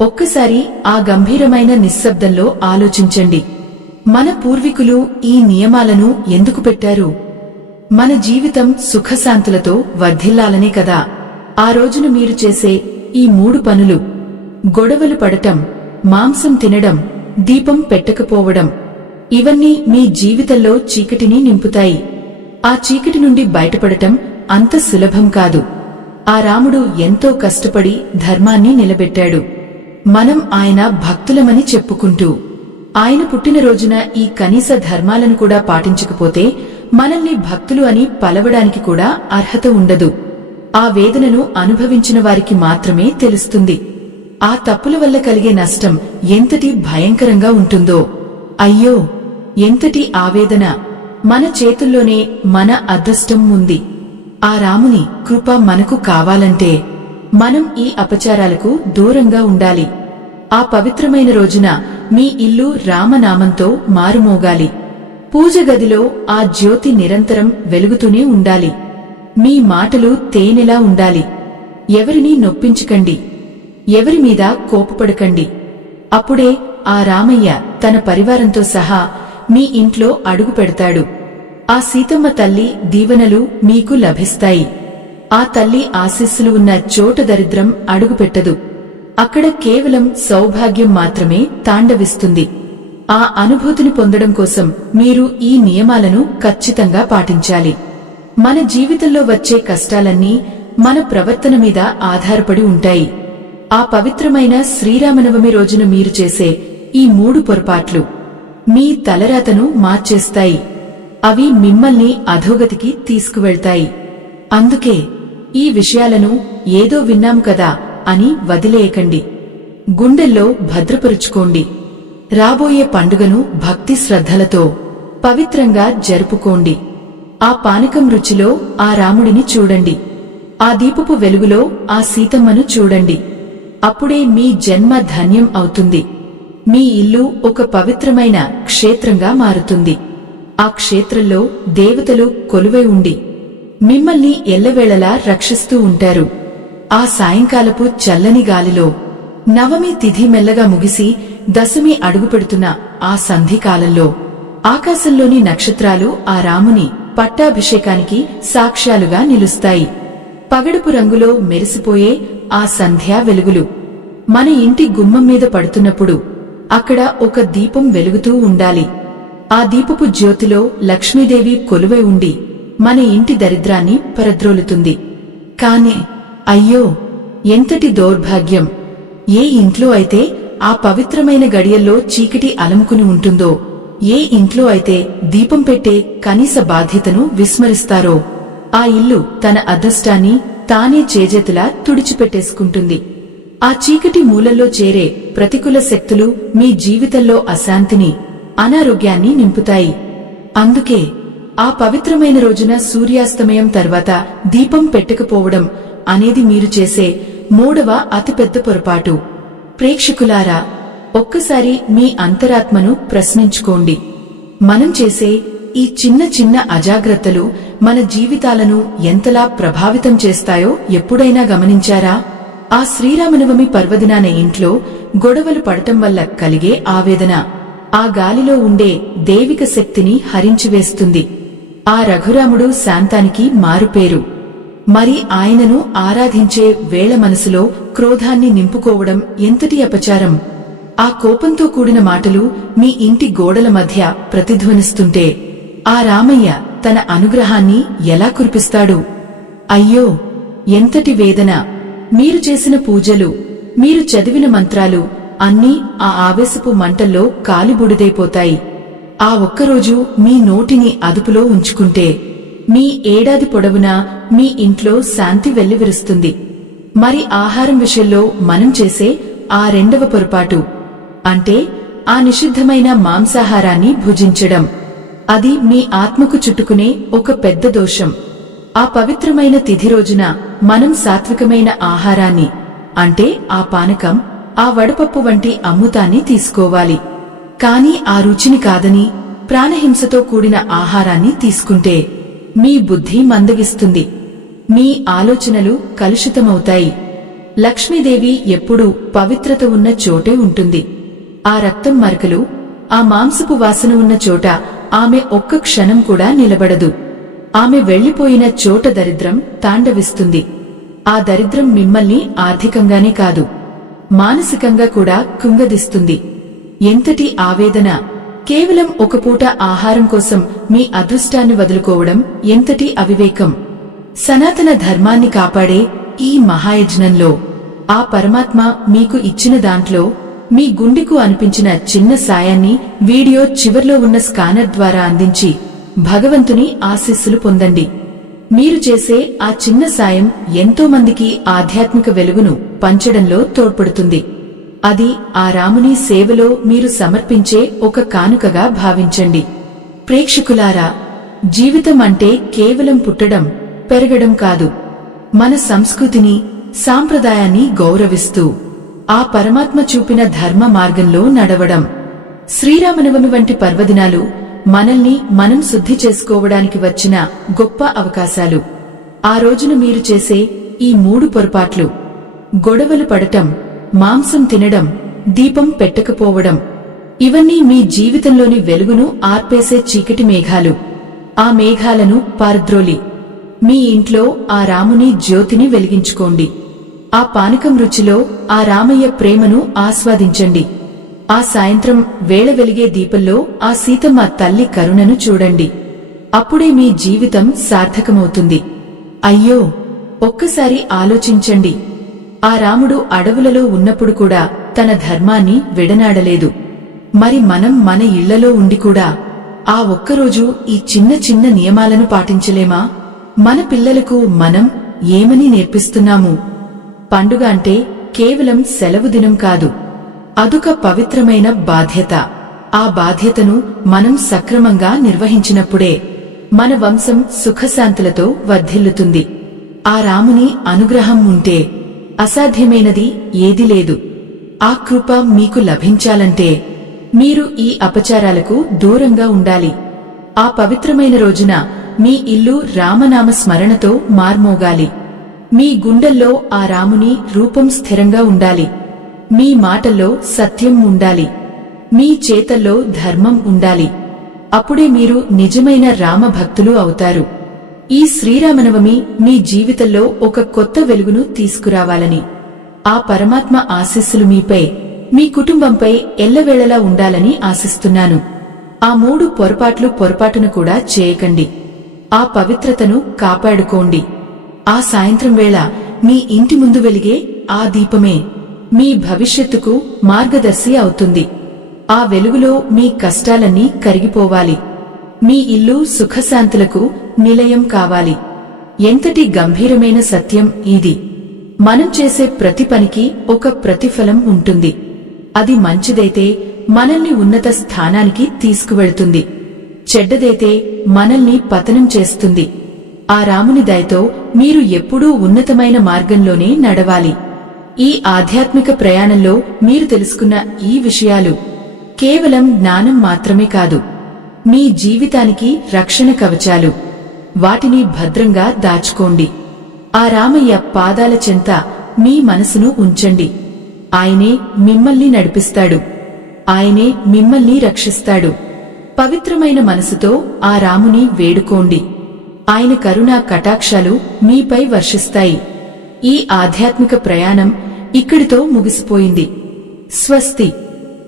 ఒక్కసారి ఆ గంభీరమైన నిశ్శబ్దంలో ఆలోచించండి. మన పూర్వీకులు ఈ నియమాలను ఎందుకు పెట్టారు? మన జీవితం సుఖశాంతులతో వర్ధిల్లాలనే కదా. ఆ రోజున మీరు చేసే ఈ 3 పనులు, గొడవలు పడటం, మాంసం తినడం, దీపం పెట్టకపోవడం, ఇవన్నీ మీ జీవితంలో చీకటిని నింపుతాయి. ఆ చీకటి నుండి బయటపడటం అంత సులభం కాదు. ఆ రాముడు ఎంతో కష్టపడి ధర్మాన్ని నిలబెట్టాడు. మనం ఆయన భక్తులమని చెప్పుకుంటూ ఆయన పుట్టినరోజున ఈ కనీస ధర్మాలను కూడా పాటించకపోతే మనల్ని భక్తులు అని పలవడానికి కూడా అర్హత ఉండదు. ఆ వేదనను అనుభవించిన వారికి మాత్రమే తెలుస్తుంది. ఆ తప్పుల వల్ల కలిగే నష్టం ఎంతటి భయంకరంగా ఉంటుందో. అయ్యో, ఎంతటి ఆవేదన! మన చేతుల్లోనే మన అదృష్టం ఉంది. ఆ రాముని కృప మనకు కావాలంటే మనం ఈ అపచారాలకు దూరంగా ఉండాలి. ఆ పవిత్రమైన రోజున మీ ఇల్లు రామనామంతో మారుమోగాలి. పూజ గదిలో ఆ జ్యోతి నిరంతరం వెలుగుతూనే ఉండాలి. మీ మాటలు తేనెలా ఉండాలి. ఎవరినీ నొప్పించకండి, ఎవరి మీద కోపపడకండి. అప్పుడే ఆ రామయ్య తన పరివారంతో సహా మీ ఇంట్లో అడుగు పెడతాడు. ఆ సీతమ్మ తల్లి దీవెనలు మీకు లభిస్తాయి. ఆ తల్లి ఆశీస్సులు ఉన్న చోట దరిద్రం అడుగుపెట్టదు. అక్కడ కేవలం సౌభాగ్యం మాత్రమే తాండవిస్తుంది. ఆ అనుభూతిని పొందడం కోసం మీరు ఈ నియమాలను ఖచ్చితంగా పాటించాలి. మన జీవితంలో వచ్చే కష్టాలన్నీ మన ప్రవర్తన మీద ఆధారపడి ఉంటాయి. ఆ పవిత్రమైన శ్రీరామనవమి రోజున మీరు చేసే ఈ 3 పొరపాట్లు మీ తలరాతను మార్చేస్తాయి. అవి మిమ్మల్ని అధోగతికి తీసుకువెళ్తాయి. అందుకే ఈ విషయాలను ఏదో విన్నాం కదా అని వదిలేయకండి. గుండెల్లో భద్రపరుచుకోండి. రాబోయే పండుగను భక్తి శ్రద్ధలతో పవిత్రంగా జరుపుకోండి. ఆ పానకం రుచిలో ఆ రాముడిని చూడండి. ఆ దీపపు వెలుగులో ఆ సీతమ్మను చూడండి. అప్పుడే మీ జన్మ ధన్యం అవుతుంది. మీ ఇల్లు ఒక పవిత్రమైన క్షేత్రంగా మారుతుంది. ఆ క్షేత్రంలో దేవతలు కొలువై ఉండి మిమ్మల్ని ఎల్లవేళలా రక్షిస్తూ ఉంటారు. ఆ సాయంకాలపు చల్లని గాలిలో నవమి తిథి మెల్లగా ముగిసి దశమి అడుగుపెడుతున్న ఆ సంధికాలంలో ఆకాశంలోని నక్షత్రాలు ఆ రాముని పట్టాభిషేకానికి సాక్ష్యాలుగా నిలుస్తాయి. పగడపు రంగులో మెరిసిపోయే ఆ సంధ్యా వెలుగులు మన ఇంటి గుమ్మం మీద పడుతున్నప్పుడు అక్కడ ఒక దీపం వెలుగుతూ ఉండాలి. ఆ దీపపు జ్యోతిలో లక్ష్మీదేవి కొలువై ఉండి మన ఇంటి దరిద్రాన్ని పరద్రోలుతుంది. కానే అయ్యో, ఎంతటి దౌర్భాగ్యం! ఏ ఇంట్లో అయితే ఆ పవిత్రమైన గడియల్లో చీకటి అలముకుని ఉంటుందో, ఏ ఇంట్లో అయితే దీపం పెట్టే కనీస బాధ్యతను విస్మరిస్తారో ఆ ఇల్లు తన అదృష్టాన్ని తానే చేజేతులా తుడిచిపెట్టేసుకుంటుంది. ఆ చీకటి మూలల్లో చేరే ప్రతికూల శక్తులు మీ జీవితంలో అశాంతిని, అనారోగ్యాన్ని నింపుతాయి. అందుకే ఆ పవిత్రమైన రోజున సూర్యాస్తమయం తర్వాత దీపం పెట్టకపోవడం అనేది మీరు చేసే మూడవ అతిపెద్ద పొరపాటు. ప్రేక్షకులారా, ఒక్కసారి మీ అంతరాత్మను ప్రశ్నించుకోండి. మనం చేసే ఈ చిన్న చిన్న అజాగ్రత్తలు మన జీవితాలను ఎంతలా ప్రభావితం చేస్తాయో ఎప్పుడైనా గమనించారా? ఆ శ్రీరామనవమి పర్వదినాన ఇంట్లో గొడవలు పడటం వల్ల కలిగే ఆవేదన ఆ గాలిలో ఉండే దైవిక శక్తిని హరించివేస్తుంది. ఆ రఘురాముడు శాంతానికి మారుపేరు. మరి ఆయనను ఆరాధించే వేళ మనసులో క్రోధాన్ని నింపుకోవడం ఎంతటి అపచారం! ఆ కోపంతో కూడిన మాటలు మీ ఇంటి గోడల మధ్య ప్రతిధ్వనిస్తుంటే ఆ రామయ్య తన అనుగ్రహాన్ని ఎలా కురిపిస్తాడు? అయ్యో, ఎంతటి వేదన! మీరు చేసిన పూజలు, మీరు చదివిన మంత్రాలు అన్నీ ఆ ఆవేశపు మంటల్లో కాలిబుడిదైపోతాయి. ఆ ఒక్కరోజు మీ నోటిని అదుపులో ఉంచుకుంటే మీ ఏడాది పొడవునా మీ ఇంట్లో శాంతి వెల్లివిరుస్తుంది. మరి ఆహారం విషయంలో మనం చేసే ఆ రెండవ పొరపాటు అంటే ఆ నిషిద్ధమైన మాంసాహారాన్ని భుజించడం, అది మీ ఆత్మకు చుట్టుకునే ఒక పెద్ద దోషం. ఆ పవిత్రమైన తిథి రోజున మనం సాత్వికమైన ఆహారాన్ని అంటే ఆ పానకం, ఆ వడపప్పు వంటి అమృతాన్ని తీసుకోవాలి. కాని ఆ రుచిని కాదని ప్రాణహింసతో కూడిన ఆహారాన్ని తీసుకుంటే మీ బుద్ధి మందగిస్తుంది, మీ ఆలోచనలు కలుషితమవుతాయి. లక్ష్మీదేవి ఎప్పుడూ పవిత్రత ఉన్న చోటే ఉంటుంది. ఆ రక్తం మరకలు, ఆ మాంసపు వాసన ఉన్న చోట ఆమె ఒక్క క్షణం కూడా నిలబడదు. ఆమె వెళ్లిపోయిన చోట దరిద్రం తాండవిస్తుంది. ఆ దరిద్రం మిమ్మల్ని ఆర్థికంగానే కాదు, మానసికంగా కూడా కుంగదిస్తుంది. ఎంతటి ఆవేదన! కేవలం ఒక పూట ఆహారం కోసం మీ అదృష్టాన్ని వదులుకోవడం ఎంతటి అవివేకం! సనాతన ధర్మాన్ని కాపాడే ఈ మహాయజ్ఞంలో ఆ పరమాత్మ మీకు ఇచ్చిన దాంట్లో మీ గుండెకు అనిపించిన చిన్న సాయాన్ని వీడియో చివర్లో ఉన్న స్కానర్ ద్వారా అందించి భగవంతుని ఆశీస్సులు పొందండి. మీరు చేసే ఆ చిన్న సాయం ఎంతో మందికి ఆధ్యాత్మిక వెలుగును పంచడంలో తోడ్పడుతుంది. అది ఆ రాముని సేవలో మీరు సమర్పించే ఒక కానుకగా భావించండి. ప్రేక్షకులారా, జీవితం అంటే కేవలం పుట్టడం, పెరగడం కాదు. మన సంస్కృతిని, సాంప్రదాయాన్ని గౌరవిస్తూ ఆ పరమాత్మ చూపిన ధర్మ మార్గంలో నడవడం. శ్రీరామనవమి వంటి పర్వదినాలు మనల్ని మనం శుద్ధి చేసుకోవడానికి వచ్చిన గొప్ప అవకాశాలు. ఆ రోజున మీరు చేసే ఈ మూడు పొరపాట్లు, గొడవలు పడటం, మాంసం తినడం, దీపం పెట్టకపోవడం, ఇవన్నీ మీ జీవితంలోని వెలుగును ఆర్పేసే చీకటి మేఘాలు. ఆ మేఘాలను పారద్రోలి మీ ఇంట్లో ఆ రాముని జ్యోతిని వెలిగించుకోండి. ఆ పానకం రుచిలో ఆ రామయ్య ప్రేమను ఆస్వాదించండి. ఆ సాయంత్రం వేళ వెలిగే దీపంలో ఆ సీతమ్మ తల్లి కరుణను చూడండి. అప్పుడే మీ జీవితం సార్థకమవుతుంది. అయ్యో, ఒక్కసారి ఆలోచించండి. ఆ రాముడు అడవులలో ఉన్నప్పుడు కూడా తన ధర్మాన్ని విడనాడలేదు. మరి మనం మన ఇళ్లలో ఉండి కూడా ఆ ఒక్కరోజు ఈ చిన్న చిన్న నియమాలను పాటించలేమా? మన పిల్లలకు మనం ఏమని నేర్పిస్తున్నాము? పండుగ అంటే కేవలం సెలవు దినం కాదు, అదొక పవిత్రమైన బాధ్యత. ఆ బాధ్యతను మనం సక్రమంగా నిర్వహించినప్పుడే మన వంశం సుఖశాంతులతో వర్ధిల్లుతుంది. ఆ రాముని అనుగ్రహం ఉంటే అసాధ్యమైనది ఏదీ లేదు. ఆ కృప మీకు లభించాలంటే మీరు ఈ అపచారాలకు దూరంగా ఉండాలి. ఆ పవిత్రమైన రోజున మీ ఇల్లు రామనామ స్మరణతో మార్మోగాలి. మీ గుండెల్లో ఆ రాముని రూపం స్థిరంగా ఉండాలి. మీ మాటల్లో సత్యం ఉండాలి. మీ చేతల్లో ధర్మం ఉండాలి. అప్పుడే మీరు నిజమైన రామభక్తులు అవుతారు. ఈ శ్రీరామనవమి మీ జీవితంలో ఒక కొత్త వెలుగును తీసుకురావాలని, ఆ పరమాత్మ ఆశీస్సులు మీపై, మీ కుటుంబంపై ఎల్లవేళలా ఉండాలని ఆశిస్తున్నాను. ఆ మూడు పొరపాటున కూడా చేయకండి. ఆ పవిత్రతను కాపాడుకోండి. ఆ సాయంత్రం వేళ మీ ఇంటి ముందు వెలిగే ఆ దీపమే మీ భవిష్యత్తుకు మార్గదర్శి అవుతుంది. ఆ వెలుగులో మీ కష్టాలన్నీ కరిగిపోవాలి. మీ ఇల్లు సుఖశాంతులకు నిలయం కావాలి. ఎంతటి గంభీరమైన సత్యం ఇది! మనం చేసే ప్రతి పనికి ఒక ప్రతిఫలం ఉంటుంది. అది మంచిదైతే మనల్ని ఉన్నత స్థానానికి తీసుకువెళ్తుంది. చెడ్డదైతే మనల్ని పతనం చేస్తుంది. ఆ రాముని దయతో మీరు ఎప్పుడూ ఉన్నతమైన మార్గంలోనే నడవాలి. ఈ ఆధ్యాత్మిక ప్రయాణంలో మీరు తెలుసుకున్న ఈ విషయాలు కేవలం జ్ఞానం మాత్రమే కాదు, మీ జీవితానికి రక్షణ కవచాలు. వాటిని భద్రంగా దాచుకోండి. ఆ రామయ్య పాదాల చెంత మీ మనసును ఉంచండి. ఆయనే మిమ్మల్ని నడిపిస్తాడు. ఆయనే మిమ్మల్ని రక్షిస్తాడు. పవిత్రమైన మనసుతో ఆ రాముని వేడుకోండి. ఆయన కరుణా కటాక్షాలు మీపై వర్షిస్తాయి. ఈ ఆధ్యాత్మిక ప్రయాణం ఇక్కడితో ముగిసిపోయింది. స్వస్తి.